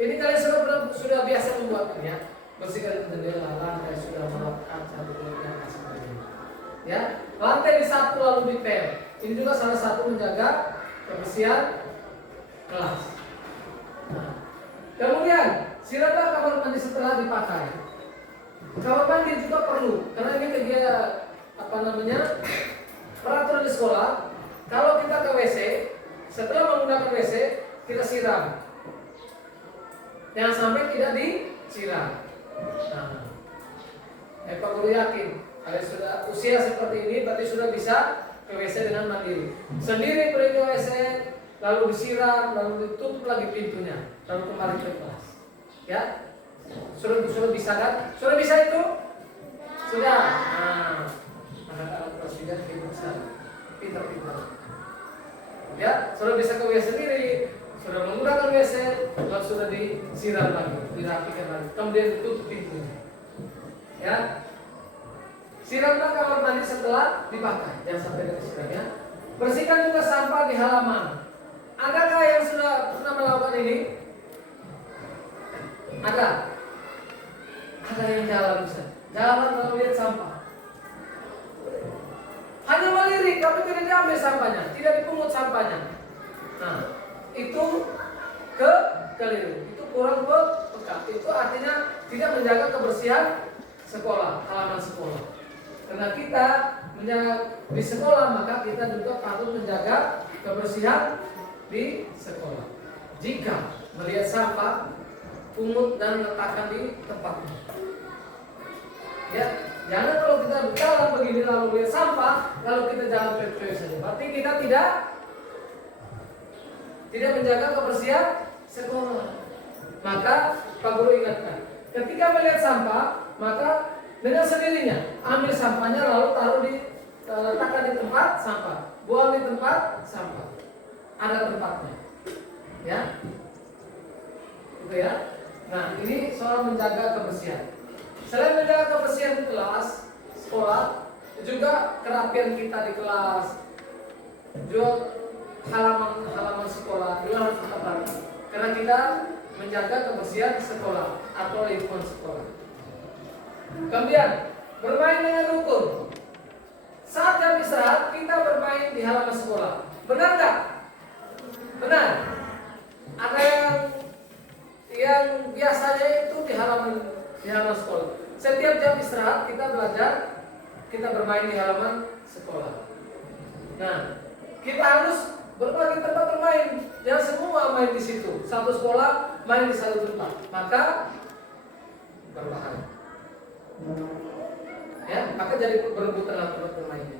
Ini kalian sudah biasa membuatnya. Ya. Bersihkan jendela, lantai sudah melap kaca, dan sebagainya. Ya, lantai disapu lalu dipel. Ini juga salah satu menjaga kebersihan kelas. Nah, kemudian siramlah kamar mandi setelah dipakai. Kamar mandi juga perlu, karena ini peraturan di sekolah. Kalau kita ke WC, setelah menggunakan WC kita siram. Jangan sampai tidak disiram. Nah, Pak Guru yakin, kalau sudah usia seperti ini berarti sudah bisa ke WC dengan mandiri. Sendiri pergi ke WC, lalu disiram, lalu ditutup lagi pintunya, lalu kembali ke kelas. Ya, sudah bisa kan? Sudah bisa itu? Sudah. Nah, anak-anak kelas 3 bisa, pintar-pintar. Ya, sudah bisa ke WC sendiri, sudah menggunakan WC, lalu sudah disiram lagi, dirapikan lagi, kemudian tutup pintunya. Ya. Siramlah kamar mandi setelah dipakai, jangan sampai dari siram ya. Bersihkan juga sampah di halaman. Adakah yang sudah pernah melakukan ini? Ada. Ada yang jalan bisa. Jalan lalu lihat sampah. Hanya melirik, tapi tidak diambil sampahnya, tidak dipungut sampahnya. Nah, itu keliru. Itu kurang peka. Itu artinya tidak menjaga kebersihan sekolah, halaman sekolah. Karena kita di sekolah, maka kita juga patut menjaga kebersihan di sekolah. Jika melihat sampah, pungut dan letakkan di tempatnya. Ya, jangan kalau kita berjalan begini lalu lihat sampah, lalu kita jalan pelan-pelan saja. Berarti kita tidak menjaga kebersihan sekolah. Maka Pak Guru ingatkan, ketika melihat sampah, maka dengan sendirinya ambil sampahnya lalu letakkan di tempat sampah, buang di tempat sampah. Ada tempatnya, ya, gitu ya. Nah, ini soal menjaga kebersihan. Selain menjaga kebersihan kelas sekolah, juga kerapian kita di kelas, juga halaman sekolah juga harus tetap rapi. Karena kita menjaga kebersihan sekolah atau lingkungan sekolah. Kemudian bermain dengan rukun. Saat jam istirahat kita bermain di halaman sekolah. Benar nggak? Benar. Ada yang biasanya itu di halaman sekolah. Setiap jam istirahat kita belajar, kita bermain di halaman sekolah. Nah, kita harus berbagi tempat bermain. Jangan semua main di situ. Satu sekolah main di satu tempat, maka berbahaya. Ya, maka jadi berebutan tempat bermainnya.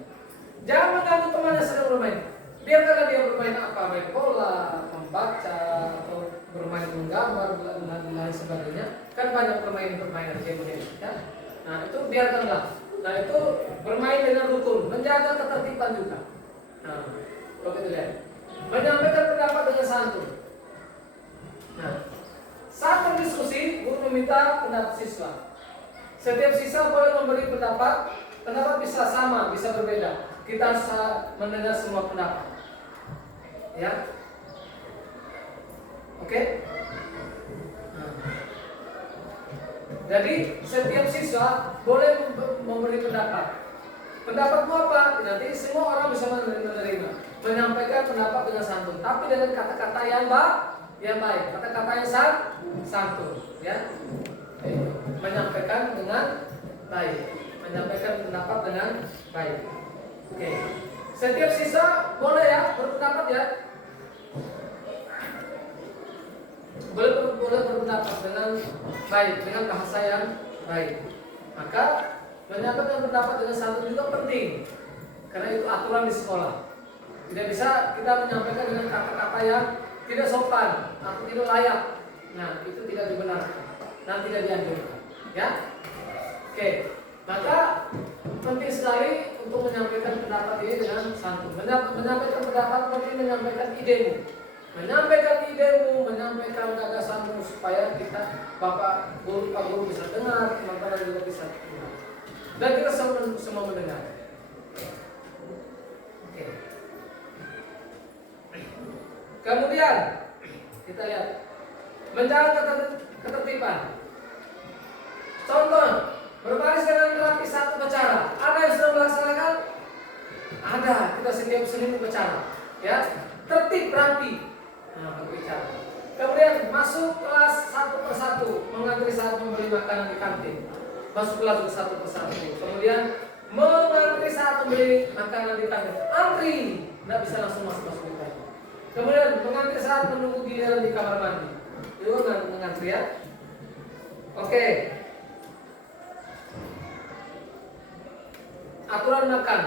Jangan mengganggu teman yang sedang bermain. Biarkanlah dia bermain apa, main bola, membaca, atau bermain menggambar dan lain sebagainya. Kan banyak permainan game-game, ya. Nah, itu biarkanlah. Nah, itu bermain dengan rukun, menjaga ketertiban juga. Nah, begitu ya. Menyampaikan pendapat dengan santun. Nah, saat berdiskusi, guru meminta pendapat siswa. Setiap siswa boleh memberi pendapat bisa sama, bisa berbeda. Kita harus mendengar semua pendapat. Ya, oke. Nah, Jadi setiap siswa boleh memberi pendapat. Pendapatmu apa? Nanti semua orang bisa menerima. Menyampaikan pendapat dengan santun, tapi dengan kata-kata yang baik, kata-kata yang santun, ya. Menyampaikan dengan baik, menyampaikan pendapat dengan baik. Oke. Setiap siswa boleh ya berpendapat ya. Boleh berpendapat dengan baik, dengan bahasa yang baik. Maka menyampaikan pendapat dengan santun juga penting, karena itu aturan di sekolah. Tidak bisa kita menyampaikan dengan kata-kata yang tidak sopan atau tidak layak. Nah, itu tidak dibenarkan dan tidak dianjurkan. Ya, oke. Maka penting sekali untuk menyampaikan pendapat ini dengan santun. Menyampaikan pendapat berarti menyampaikan idemu. Menyampaikan idemu, menyampaikan gagasanmu supaya kita, Bapak Guru, Pak Guru bisa dengar, teman-teman juga bisa dengar. Dan kita semua mendengar. Oke. Kemudian kita lihat menjaga ketertiban. Contoh, berbaris dengan rapi saat upacara. Ada yang sudah melaksanakan? Ada. Kita setiap Senin upacara. Ya, tertib rapi. Nah, berbicara. Kemudian masuk kelas satu persatu, mengantri saat membeli makanan di kantin. Masuk kelas satu persatu. Kemudian mengantri saat membeli makanan di kantin. Antri, tidak bisa langsung masuk di kantin. Kemudian mengantri saat menunggu giliran di kamar mandi. Itu mengantri ya. Oke. Aturan makan.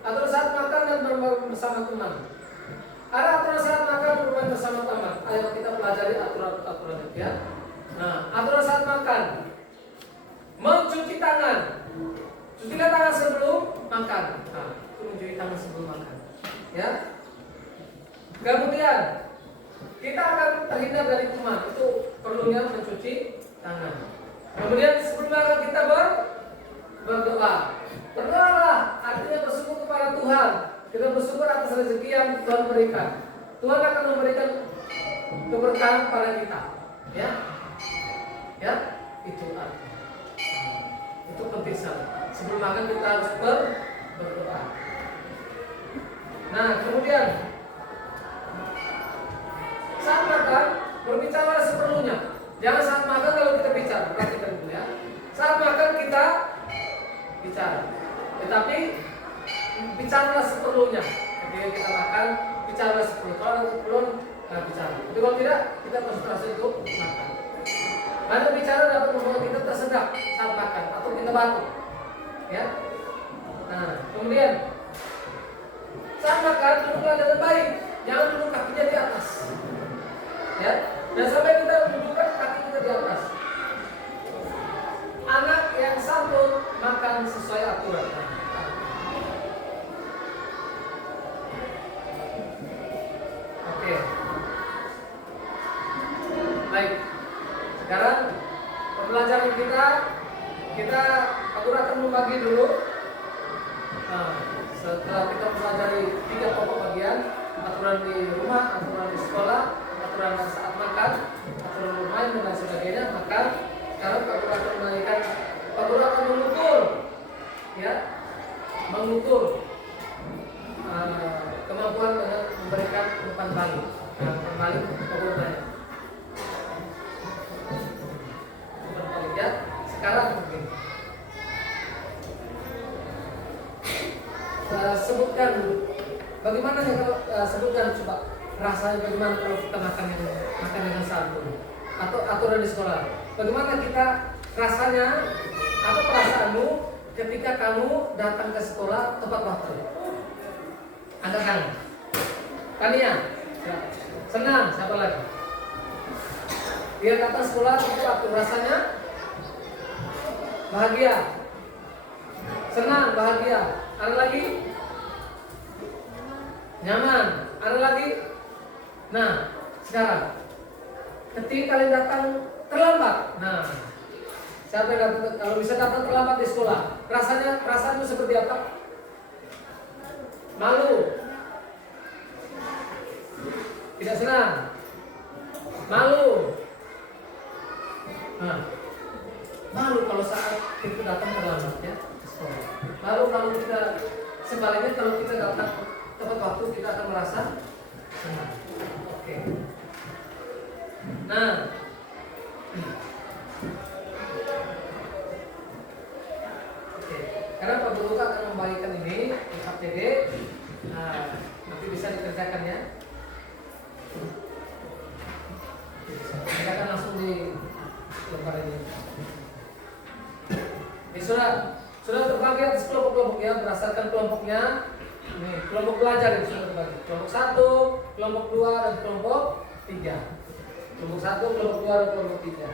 Aturan saat makan dan bermain bersama teman. Ada aturan saat makan dan bermain bersama teman. Ayo kita pelajari aturan itu ya. Nah, aturan saat makan. Mencuci tangan. Cucilah tangan sebelum makan. Nah, itu mencuci tangan sebelum makan. Ya. Kemudian kita akan terhindar dari kuman. Itu perlunya mencuci tangan. Kemudian sebelum makan kita berdoa. Berdoalah, artinya bersyukur kepada Tuhan. Kita bersyukur atas rezeki yang Tuhan berikan. Tuhan akan memberikan keberkahan pada kita. Ya, ya, itu artinya. Itu penting sekali. Sebelum makan kita harus berdoa. Nah, kemudian saat makan berbicara seperlunya. Jangan saat makan kalau kita bicara. Perhatikan dulu ya. Saat makan kita bicara. Tetapi bicaralah seperlunya. Ketika kita makan, bicaralah seperlunya. Kalau ada keperluan, bicara. Tapi kalau tidak, kita konsentrasi untuk makan. Karena bicara dapat membuat kita tersedak saat makan atau kita batuk. Ya. Nah, kemudian saat makan duduklah dengan baik. Jangan duduk kakinya di atas. Ya. Dan sampai kita dudukkan kaki kita di atas. Anak yang santun makan sesuai aturan. Oke. Baik. Sekarang pembelajaran kita aku akan membagi dulu. Nah, setelah kita pelajari 3 pokok bagian, aturan di rumah, aturan di sekolah, aturan saat makan, aturan bermain dan lain sebagainya, maka sekarang Pak Guru akan menanyakan, Pak Guru akan mengukur, ya, mengukur kemampuan dengan memberikan umpan balik. Nah, umpan balik Pak Guru tanya. Umpan balik ya, sekarang mungkin. Sebutkan bagaimana ya kalau sebutkan coba rasanya bagaimana kalau kita makan dengan santun atau aturan di sekolah. Bagaimana kita rasanya, apa perasaanmu ketika kamu datang ke sekolah tepat waktu? Angkat tangan. Tania, senang, siapa lagi? Dia datang sekolah tepat waktu, rasanya bahagia, senang, bahagia. Ada lagi? Nyaman. Ada lagi? Nah, sekarang ketika kalian datang terlambat. Nah, siapa yang datang, kalau bisa datang terlambat di sekolah, perasaanmu seperti apa? Malu? Tidak senang? Malu? Nah, malu kalau saat kita datang terlambat ya ke sekolah. Lalu kalau kita sebaliknya kalau kita datang tepat waktu kita akan merasa senang. Oke. Nah, oke. Karena Pak Guru akan membagikan ini di HTD. Nah, nanti bisa dikerjakan ya. Kita akan langsung di lembar ini. Ini sudah terbagi atas kelompok-kelompok ya, berdasarkan kelompoknya. Ini kelompok belajar itu sudah terbagi. Kelompok 1, kelompok 2 dan kelompok 3. Kelompok 1, kelompok 2 dan kelompok 3.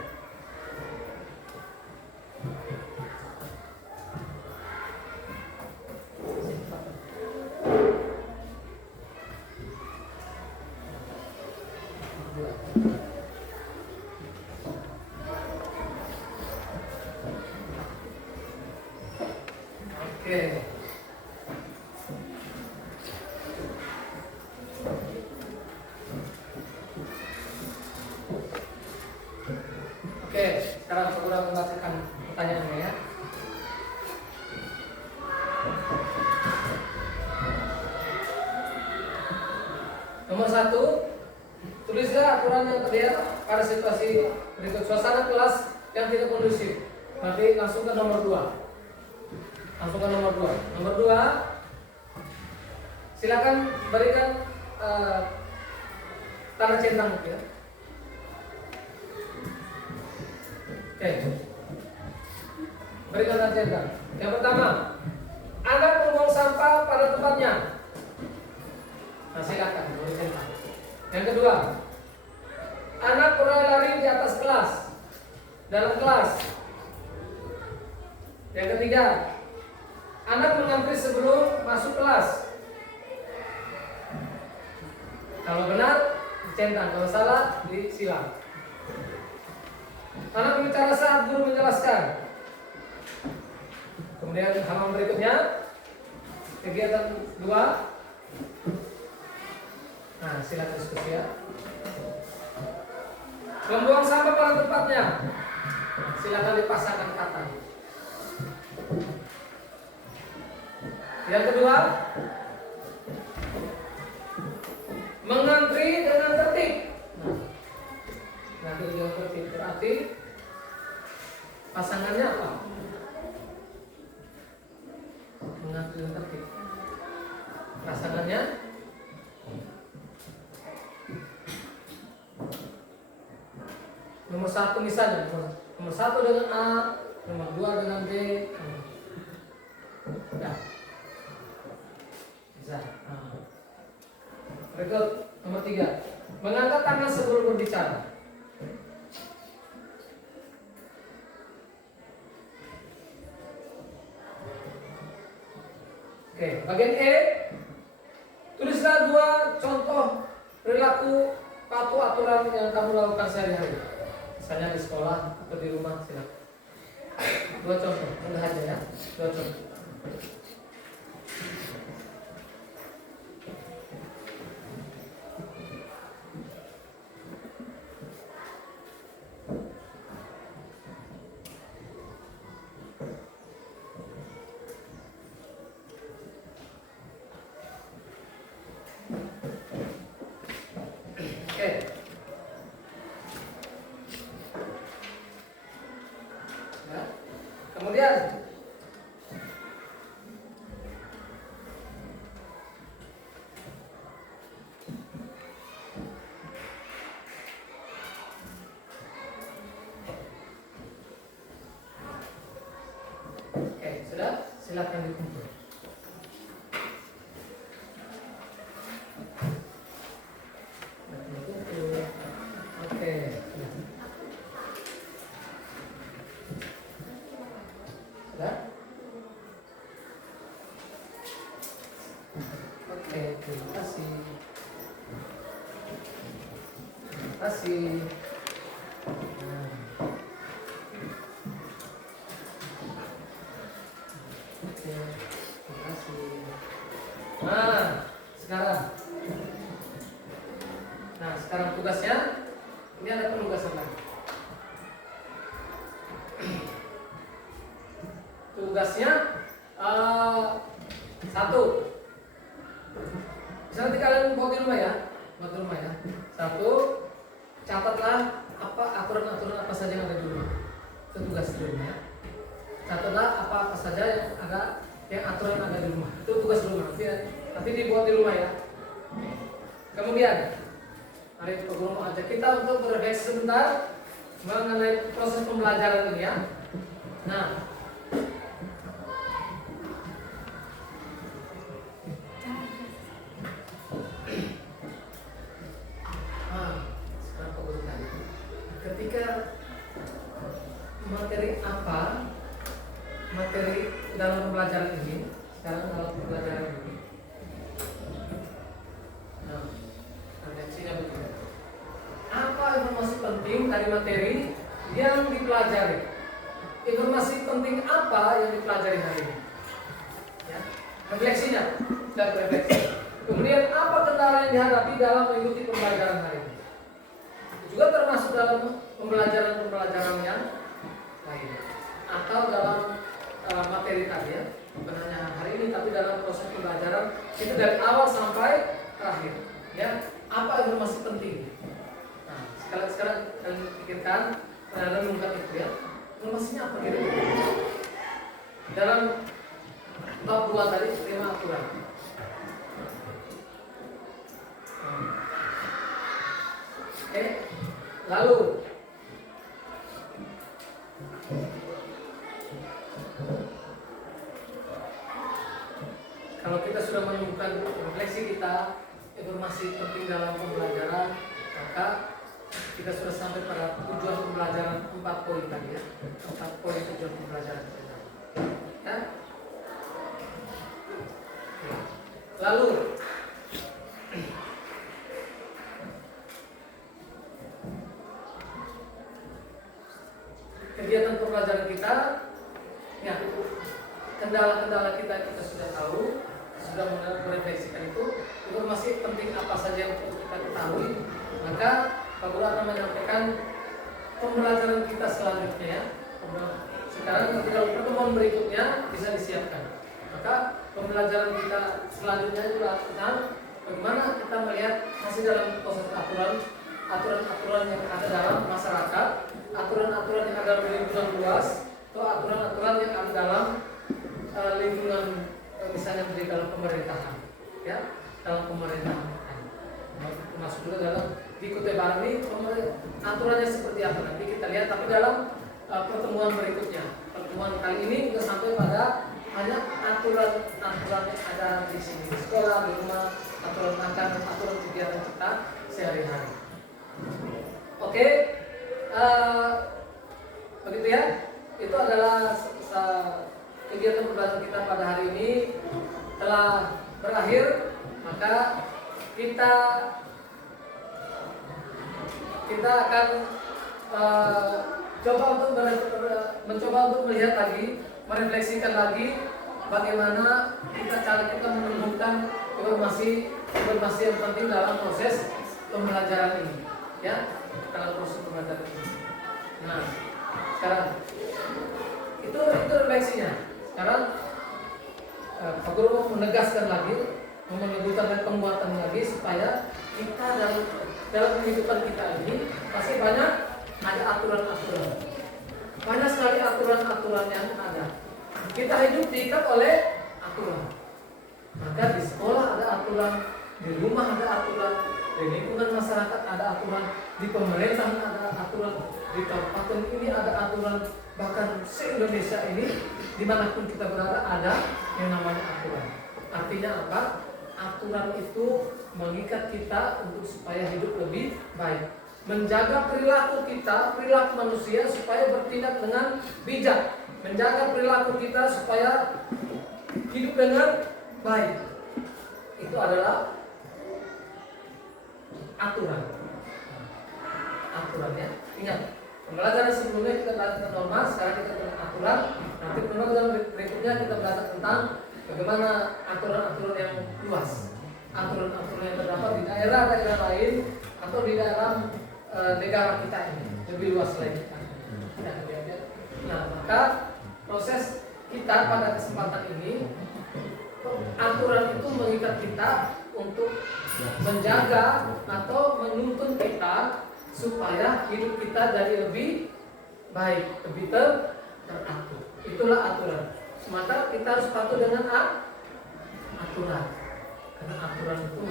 Oke. Oke, sekarang saya udah membacakan pertanyaannya ya. Nomor 1, tulislah aturan yang terlihat pada situasi berikut. Suasana kelas yang tidak kondusif. Nanti langsung ke nomor 2. Nomor 2, silakan berikan tanda centang ya. Oke. Berikan tanda centang. Yang pertama, anak membuang sampah pada tempatnya. Nah, silakan beri centang. Yang kedua, anak berlari di atas kelas, dalam kelas. Yang ketiga, anak mengantri sebelum masuk kelas. Kalau benar, dicentang. Kalau salah, disilang. Anak berbicara saat guru menjelaskan. Kemudian halaman berikutnya, kegiatan 2. Nah, silakan diskusi ya. Membuang sampah pada tempatnya. Silakan dipasangkan kata. Yang kedua, mengantri dengan tertib. Mengantri dengan tertib berarti pasangannya apa? Mengantri dengan tertib. Pasangannya nomor 1 misalnya, nomor 1 dengan A, nomor 2 dengan B. Ya. Bisa. Nah. Berikut nomor 3, mengangkat tangan sebelum berbicara. Oke, bagian E, tulislah 2 contoh perilaku patuh aturan yang kamu lakukan sehari-hari. Misalnya di sekolah atau di rumah, silakan. 2 contoh, mudah aja ya. 2 contoh. Kemudian oke, sudah, silakan dikumpul. Oke. Sudah? Oke, terima kasih. Terima kasih. Oke, terima kasih. Nah, sekarang tugasnya ini ada penugasan lagi. tugasnya satu. Bisa nanti kalian buat di rumah ya. Satu, catatlah apa aturan-aturan apa saja yang ada di rumah. Itu tugas di rumah ya. Catatlah apa saja yang ada, yang aturan yang ada di rumah. Itu tugas rumah. Nanti dibuat di rumah ya. Kemudian hari Pak Guru mau ajak kita untuk berefleksi sebentar mengenai proses pembelajaran ini ya. Nah, sekarang Pak Guru tanya, ketika materi dalam pembelajaran ini, sekarang dalam pembelajaran ini, nah, refleksinya begini. Apa informasi penting dari materi yang dipelajari? Informasi penting apa yang dipelajari hari ini? Ya, refleksinya dan refleksi. Kemudian apa kendala yang dihadapi dalam mengikuti pembelajaran hari ini? Juga termasuk dalam pembelajaran yang lain atau dalam materi tadi ya, bukan hanya hari ini tapi dalam proses pembelajaran itu dari awal sampai terakhir ya. Apa informasi penting? Nah, sekarang kalian pikirkan dan mengungkap itu ya. Informasinya apa kira-kira? Dalam bab 2 tadi 5 aturan. Oke, lalu kalau kita sudah menemukan refleksi kita, informasi penting dalam pembelajaran, maka kita sudah sampai pada tujuan pembelajaran 4 poin tadi ya. 4 poin tujuan pembelajaran kita. Ya. Lalu kegiatan pembelajaran kita ya, kendala-kendala kita sudah tahu, sudah merefleksikan itu, informasi penting apa saja yang perlu kita ketahui, maka Pak Guru akan menyampaikan pembelajaran kita selanjutnya ya. Sekarang ketika pertemuan berikutnya bisa disiapkan, maka pembelajaran kita selanjutnya adalah tentang bagaimana kita melihat masih dalam proses aturan-aturan yang ada dalam masyarakat, aturan-aturan yang ada dalam lingkungan luas, atau aturan-aturan yang ada dalam lingkungan misalnya di dalam pemerintahan, ya, dalam pemerintahan. Termasuk juga dalam di Kutai Baru ini aturannya seperti apa nanti kita lihat, tapi dalam pertemuan berikutnya. Pertemuan kali ini kita sampai pada hanya aturan-aturan yang ada di sini, di sekolah, di rumah, aturan makan, aturan kegiatan kita sehari-hari. Oke, begitu ya. Itu adalah kegiatan pembelajaran kita pada hari ini telah berakhir, maka kita akan mencoba untuk melihat lagi, merefleksikan lagi bagaimana cara kita menemukan informasi yang penting dalam proses pembelajaran ini, ya, dalam proses pembelajaran ini. Nah, sekarang itu refleksinya. Sekarang Pak Guru mau menegaskan lagi, menyebutkan penguatan lagi supaya kita dalam kehidupan kita ini pasti banyak ada aturan-aturan. Banyak sekali aturan-aturan yang ada. Kita hidup diikat oleh aturan. Maka di sekolah ada aturan, di rumah ada aturan, di lingkungan masyarakat ada aturan, di pemerintah ada aturan, di kabupaten ini ada aturan, bahkan se-Indonesia ini dimanapun kita berada ada yang namanya aturan. Artinya apa? Aturan itu mengikat kita untuk supaya hidup lebih baik, menjaga perilaku kita, perilaku manusia supaya bertindak dengan bijak, menjaga perilaku kita supaya hidup dengan baik. Itu adalah aturan. Aturannya, ingat, pembelajaran sebelumnya kita belajar tentang norma, sekarang kita tentang aturan. Nanti pembelajaran berikutnya kita belajar tentang bagaimana aturan-aturan yang luas, aturan-aturan yang terdapat di daerah-daerah lain atau di dalam negara kita ini lebih luas lagi. Nah, maka proses kita pada kesempatan ini, aturan itu mengikat kita untuk menjaga atau menuntun kita supaya hidup kita jadi lebih baik, lebih teratur. Itulah aturan. Maka kita harus patuh dengan aturan. Karena aturan itu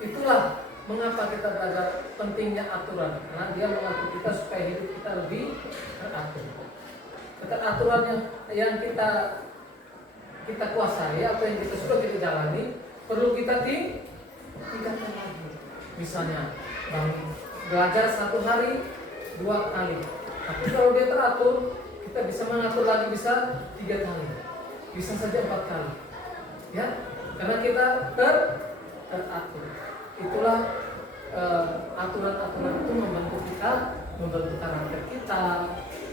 itulah mengapa kita belajar pentingnya aturan. Karena dia mengatur kita supaya hidup kita lebih teratur. Aturan yang kita kuasai atau yang kita sudah kita jalani perlu kita tingkatkan lagi. Misalnya belajar 1 hari 2 kali. Tapi kalau dia teratur, kita bisa mengatur lagi bisa 3 kali, bisa saja 4 kali. Ya, karena kita teratur. Itulah aturan-aturan itu membantu kita, membantu karakter kita,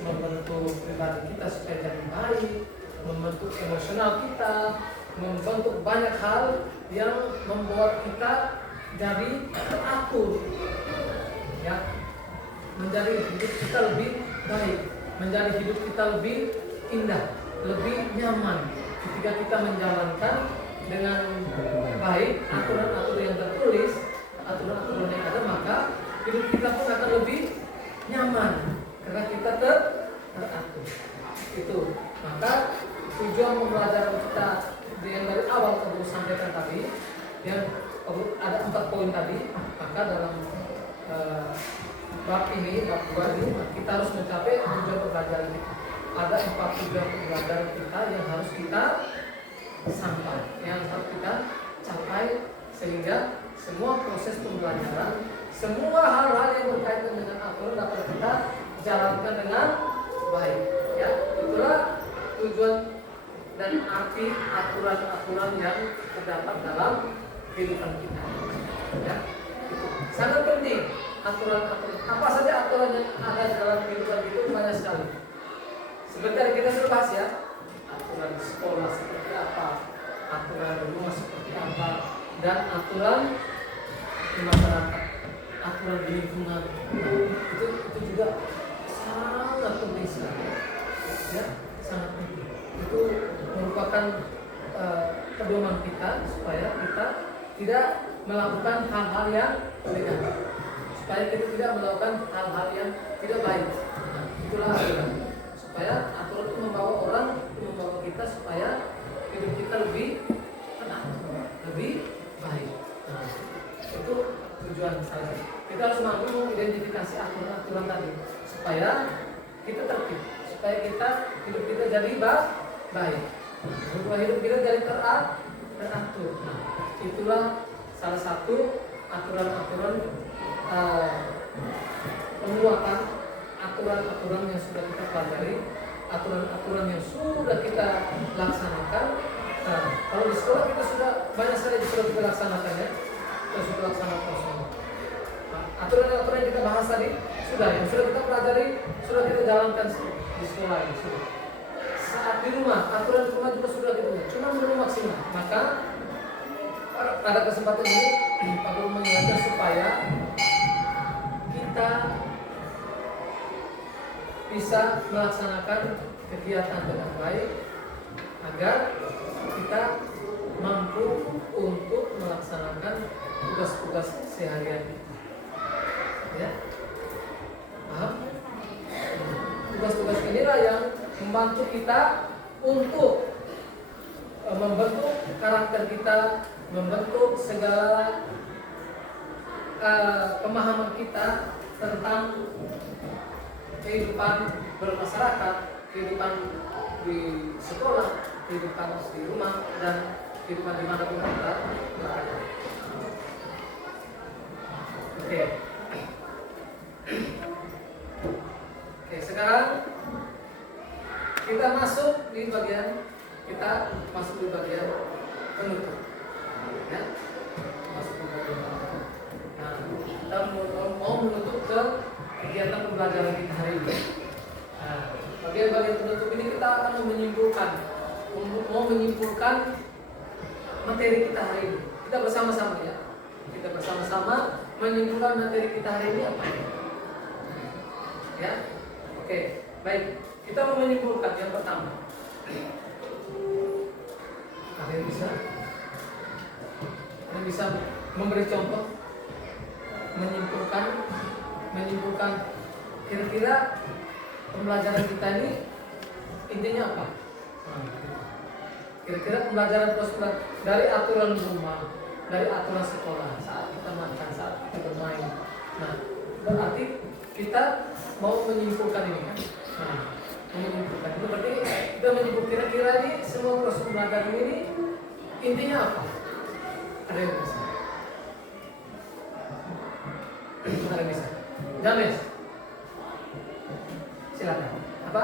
membantu pribadi kita supaya jadi baik, membentuk emosional kita, membentuk banyak hal yang membuat kita jadi teratur, ya, menjadi hidup kita lebih baik, menjadi hidup kita lebih indah, lebih nyaman ketika kita menjalankan dengan baik aturan-aturan yang tertulis, aturan-aturan yang ada, maka hidup kita pun akan lebih nyaman karena kita teratur. Itu maka tujuan pembelajaran kita yang dari awal Abu sampaikan tadi, yang ada 4 poin tadi. Maka dalam bab ini, bab 2 ini, kita harus mencapai tujuan pembelajaran kita. Ada 4 tujuan pembelajaran kita yang harus kita capai sehingga semua proses pembelajaran, semua hal-hal yang berkaitan dengan aturan dapat kita jalankan dengan baik. Ya, itulah tujuan dan arti aturan-aturan yang terdapat dalam kehidupan kita. Ya, itu sangat penting. Aturan-aturan apa saja aturan yang ada dalam kehidupan itu banyak sekali. Sebentar kita sudah bahas ya. Aturan di sekolah seperti apa, aturan di rumah seperti apa, dan aturan di masyarakat, aturan di lingkungan. Itu juga sangat penting sekali. Ya, sangat penting. Itu merupakan pedoman kita supaya kita tidak melakukan hal-hal yang negatif, supaya kita tidak melakukan hal-hal yang tidak baik. Nah, itulah aturan. Supaya aturan itu membawa kita supaya hidup kita lebih tenang, lebih baik. Nah, itu tujuan saya. Kita harus mampu mengidentifikasi aturan-aturan tadi supaya kita tertib, supaya hidup kita jadi baik, supaya hidup kita jadi teratur. Nah, itulah salah satu aturan-aturan penguatan aturan-aturan yang sudah kita pelajari, aturan-aturan yang sudah kita laksanakan. Nah, kalau di sekolah kita sudah banyak sekali sudah kita laksanakan ya, kita sudah laksanakan semua. Nah, aturan-aturan yang kita bahas tadi sudah kita pelajari, sudah kita jalankan di sekolah ini. Sudah. Saat di rumah, aturan di rumah juga sudah kita, cuma belum maksimal. Maka pada kesempatan ini Pak Guru mengingatkan supaya kita bisa melaksanakan kegiatan dengan baik agar kita mampu untuk melaksanakan tugas-tugas sehari-hari. Ya, paham? Tugas-tugas inilah yang membantu kita untuk membentuk karakter kita, membentuk segala pemahaman kita tentang kehidupan bermasyarakat, kehidupan di sekolah, kehidupan di rumah, dan kehidupan di mana pun kita berada. Oke, sekarang kita masuk di bagian penutup. Ya, masuk di bagian penutup. Nah, kita mau menutup ke kegiatan pembelajaran kita hari ini. Nah, bagian penutup ini kita akan mau menyimpulkan materi kita hari ini. Kita bersama-sama ya. Kita bersama-sama menyimpulkan materi kita hari ini apa? Ya. Oke, baik. Kita mau menyimpulkan yang pertama. Ada yang bisa memberi contoh, menyimpulkan kira-kira pembelajaran kita ini intinya apa? Kira-kira pembelajaran prosedur dari aturan rumah, dari aturan sekolah, saat kita makan, saat kita bermain. Nah, berarti kita mau menyimpulkan ini kan? Nah, menyimpulkan itu berarti kita menyimpulkan kira-kira ini semua proses pembelajaran ini intinya apa? Ada yang bisa? Ada yang bisa? James, silakan. Apa?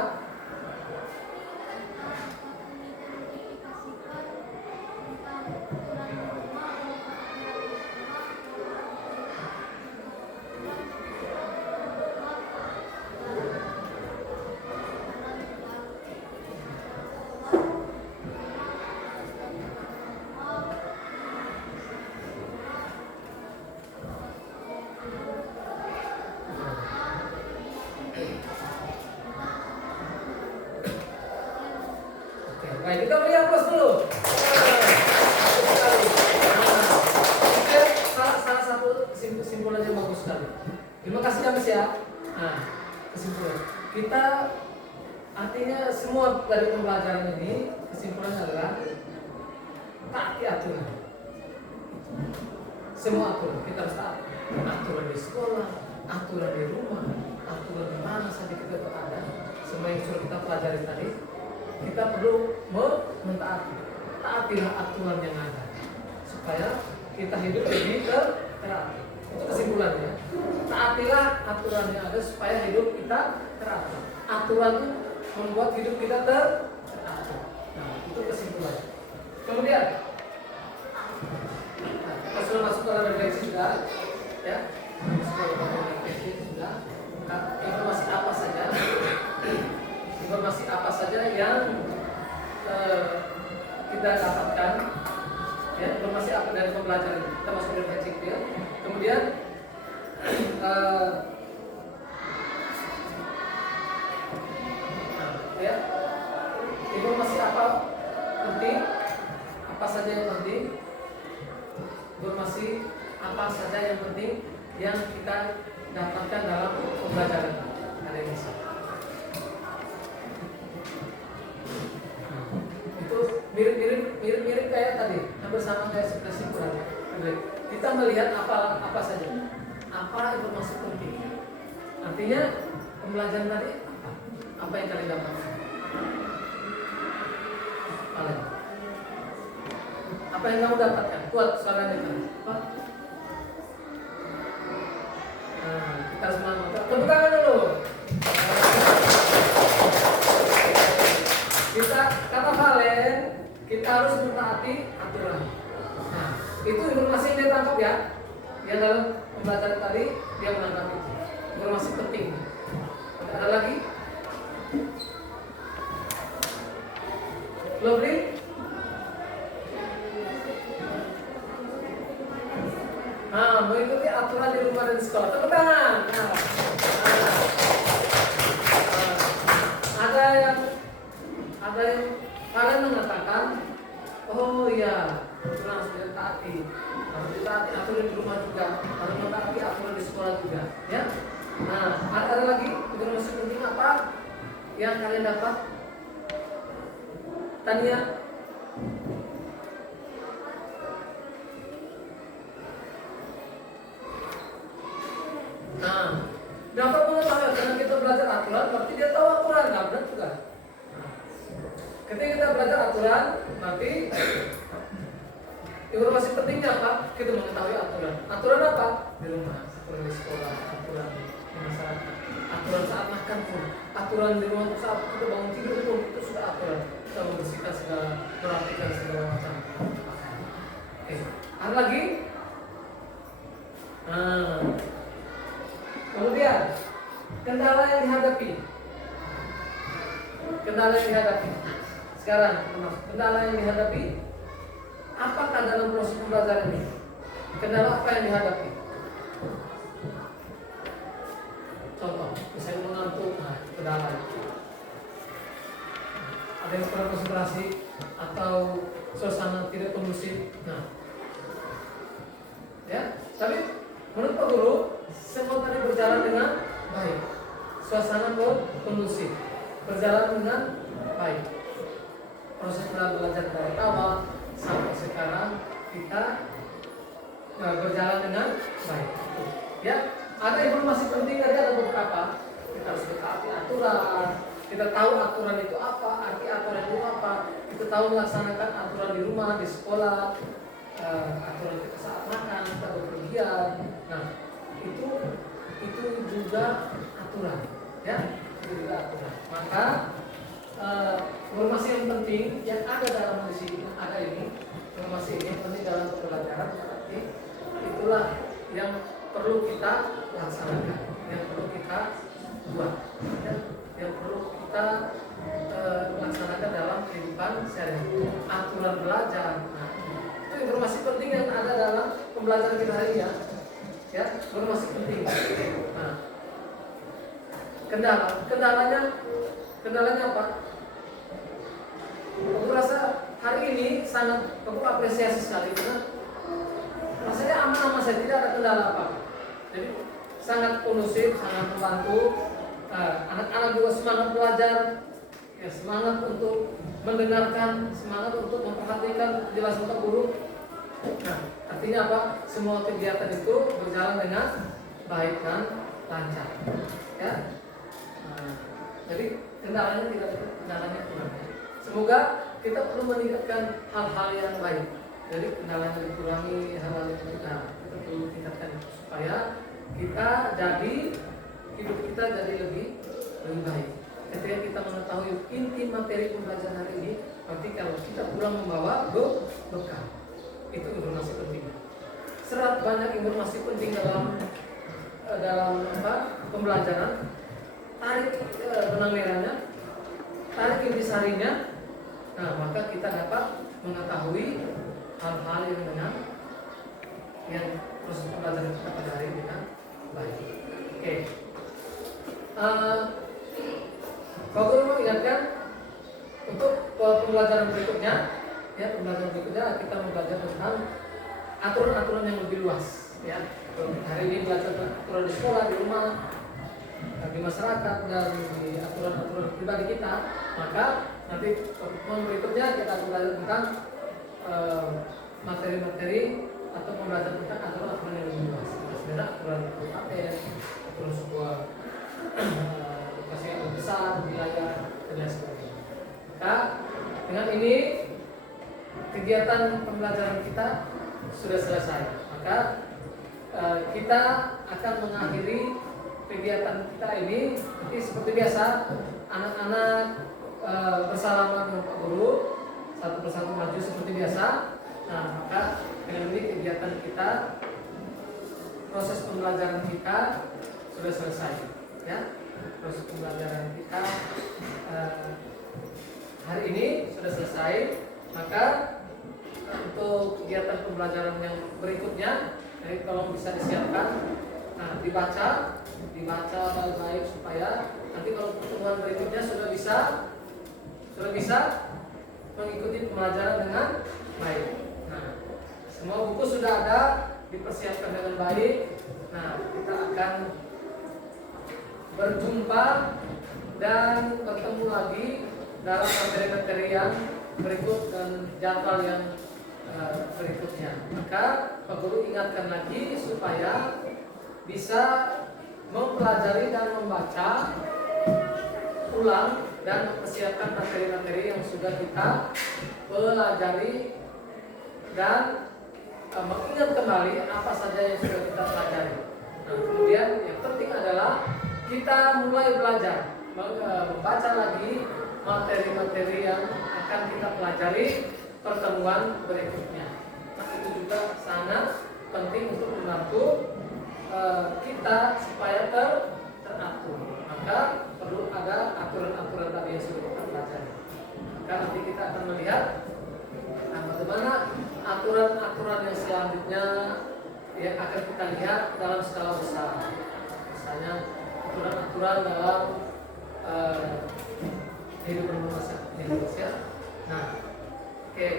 Baik, kita beri aplaus dulu. Salah satu kesimpulannya bagus sekali. Terima kasih James ya. Nah, kesimpulan kita artinya semua dari pembelajaran ini kesimpulannya adalah taati aturan. Semua aturan kita harus taati. Aturan di sekolah, aturan di rumah, aturan di mana saja kita berada. Semua yang sudah kita pelajari tadi. Kita perlu mentaati. Taatilah aturan yang ada supaya kita hidup lebih teratur. Itu kesimpulannya. Taatilah aturan yang ada supaya hidup kita teratur. Aturan itu membuat hidup kita teratur. Nah, itu kesimpulannya. Kemudian kita sudah masuk ke refleksi sudah, ya. Refleksi sudah. Informasi apa saja? Informasi apa saja yang kita dapatkan, ya, informasi apa dari pembelajaran ini. Kita masuk ke refleksi ya. Kemudian ya, informasi apa penting, apa saja yang penting, informasi apa saja yang penting yang kita dapatkan dalam pembelajaran hari ini. Mirip kayak tadi, hampir sama kayak kesimpulannya. Kita melihat apa saja, apa informasi penting. Artinya pembelajaran tadi apa yang kalian dapatkan? Apa yang kamu dapatkan? Kuat suaranya kan? Apa? Nah, kita harus semangat. Tepuk tangan dulu. Kita kata Valen, kita harus mentaati aturan. Nah, itu informasi yang dia tangkap ya. Yang dalam pembelajaran tadi dia menangkap itu. Informasi penting. Ada lagi? Lovely? Nah, mengikuti aturan di rumah dan di sekolah. Tepuk tangan. Ada yang kalian mengatakan, oh iya, aturan harus ditaati. Harus ditaati aturan di rumah juga, harus mentaati aturan di sekolah juga, ya. Nah, ada lagi informasi penting apa yang kalian dapat? Tania? Nah, dapat mengetahui karena kita belajar aturan, berarti dia tahu aturan, nggak benar juga. Ketika kita belajar aturan, nanti informasi pentingnya apa? Kita mengetahui aturan. Aturan apa? Di rumah, aturan di sekolah, aturan di masyarakat, aturan saat makan pun, aturan di rumah saat kita bangun tidur pun itu sudah aturan. Kita membersihkan segala, merapikan segala macam. Oke, ada lagi? Nah, kemudian kendala yang dihadapi. Kendala yang dihadapi. Sekarang, kendala yang dihadapi. Apakah dalam proses pembelajaran ini? Kendala apa yang dihadapi? Contoh, misalnya mengantuk, nah, kendala. Ada ada yang kurang konsentrasi atau suasana tidak kondusif. Nah, ya, tapi menurut Pak Guru semua tadi berjalan dengan baik, suasana kondusif, berjalan dengan baik. Proses belajar dari awal sampai sekarang kita berjalan dengan baik. Ya, ada informasi penting tadi, ada beberapa. Kita harus mentaati aturan. Kita tahu aturan itu apa, arti aturan itu apa. Kita tahu melaksanakan aturan di rumah, di sekolah, aturan kita saat makan, kita bepergian. Nah, itu juga aturan, ya, itu juga aturan. Maka informasi yang penting yang ada dalam di sini ada ini, informasi ini yang penting dalam pembelajaran berarti itulah yang perlu kita laksanakan, yang perlu kita buat, ya, yang perlu kita laksanakan dalam kehidupan sehari-hari. Aturan belajar, nah, itu informasi penting yang ada dalam pembelajaran kita hari ini, ya, informasi penting. Nah, kendalanya apa? Aku rasa hari ini sangat aku apresiasi sekali karena rasanya aman-aman saja, tidak ada kendala apa. Jadi sangat kondusif, sangat membantu. Anak-anak juga semangat belajar, ya, semangat untuk mendengarkan, semangat untuk memperhatikan penjelasan Pak Guru. Nah, artinya apa? Semua kegiatan itu berjalan dengan baik dan lancar, ya. Jadi kendalanya tidak ada, kendalanya kurang. Semoga kita perlu meningkatkan hal-hal yang baik. Jadi kendalanya dikurangi, hal-hal yang baik. Nah, kita perlu tingkatkan supaya kita jadi hidup kita jadi lebih baik. Ketika kita mengetahui inti materi pembelajaran hari ini, berarti kalau kita pulang membawa bekal, itu informasi penting. Serat banyak informasi penting dalam pembelajaran. Tarik benang merahnya, tarik intisarinya. Nah, maka kita dapat mengetahui hal-hal yang proses pembelajaran kita pada hari ini dengan baik. Oke. Pak Guru mengingatkan untuk pembelajaran berikutnya, ya, pembelajaran berikutnya kita belajar tentang aturan-aturan yang lebih luas, ya. Hari ini belajar aturan di sekolah, di rumah, di masyarakat, dan di aturan-aturan pribadi kita. Maka nanti pertemuan berikutnya kita akan belajar tentang materi-materi atau pembelajaran tentang aturan-aturan yang lebih luas. Sebenarnya aturan kabupaten, aturan sebuah lokasi yang lebih besar, wilayah, dan lain sebagainya. Maka dengan ini kegiatan pembelajaran kita sudah selesai. Maka kita akan mengakhiri kegiatan kita ini seperti biasa, anak-anak bersalaman dengan Pak Guru, satu persatu maju seperti biasa. Nah, maka dengan ini kegiatan kita, proses pembelajaran kita sudah selesai, ya. Proses pembelajaran kita hari ini sudah selesai. Maka untuk kegiatan pembelajaran yang berikutnya, jadi tolong bisa disiapkan, nah, dibaca baik-baik supaya nanti kalau pertemuan berikutnya sudah bisa mengikuti pembelajaran dengan baik. Nah, semua buku sudah ada, dipersiapkan dengan baik. Nah, kita akan berjumpa dan bertemu lagi dalam materi-materi yang berikut dan jadwal yang berikutnya. Maka Pak Guru ingatkan lagi supaya bisa mempelajari dan membaca ulang dan mempersiapkan materi-materi yang sudah kita pelajari dan mengingat kembali apa saja yang sudah kita pelajari. Nah, kemudian yang penting adalah kita mulai belajar membaca lagi materi-materi yang akan kita pelajari pertemuan berikutnya. Nah, itu juga sangat penting untuk membantu kita supaya teratur. Maka perlu ada aturan-aturan tadi yang sudah kita pelajari. Maka nanti kita akan melihat bagaimana aturan-aturan yang selanjutnya yang akan kita lihat dalam skala besar. Misalnya aturan-aturan dalam kehidupan berbangsa di Indonesia. Nah, oke.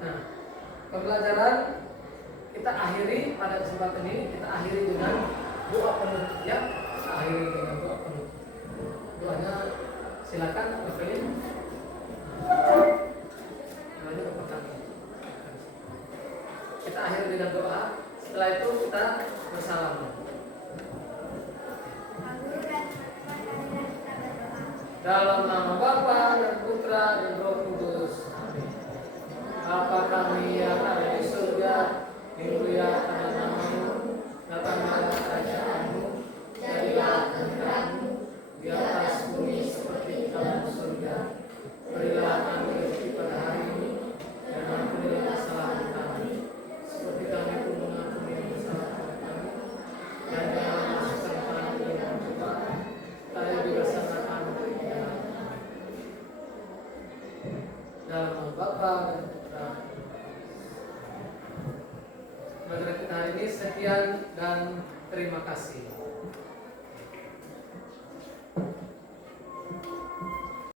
Nah, pembelajaran kita akhiri pada kesempatan ini, kita akhiri dengan doa penutup ya. Kita akhiri dengan doa penutup. Doanya silakan Pak Felin. Doanya Bapak kami. Kita akhiri dengan doa. Setelah itu kita bersalam. Pak Guru dan teman-teman, marilah kita berdoa. Dalam nama Bapa dan Putra dan Roh Kudus. Amin. Bapa kami yang ada di surga, dimuliakan namamu, datanglah kerajaanmu, jadilah kehendakmu di atas bumi seperti di dalam surga. Berilah kami rezeki pada hari ini, dan ampunilah kesalahan kami, seperti kami pun mengampuni yang bersalah kepada kami. Dan jangan masukkan kami ke dalam pencobaan, tapi bebaskanlah kami dari jahat. Dalam nama Bapa dan Putra. Pelajaran kita hari ini sekian dan terima kasih.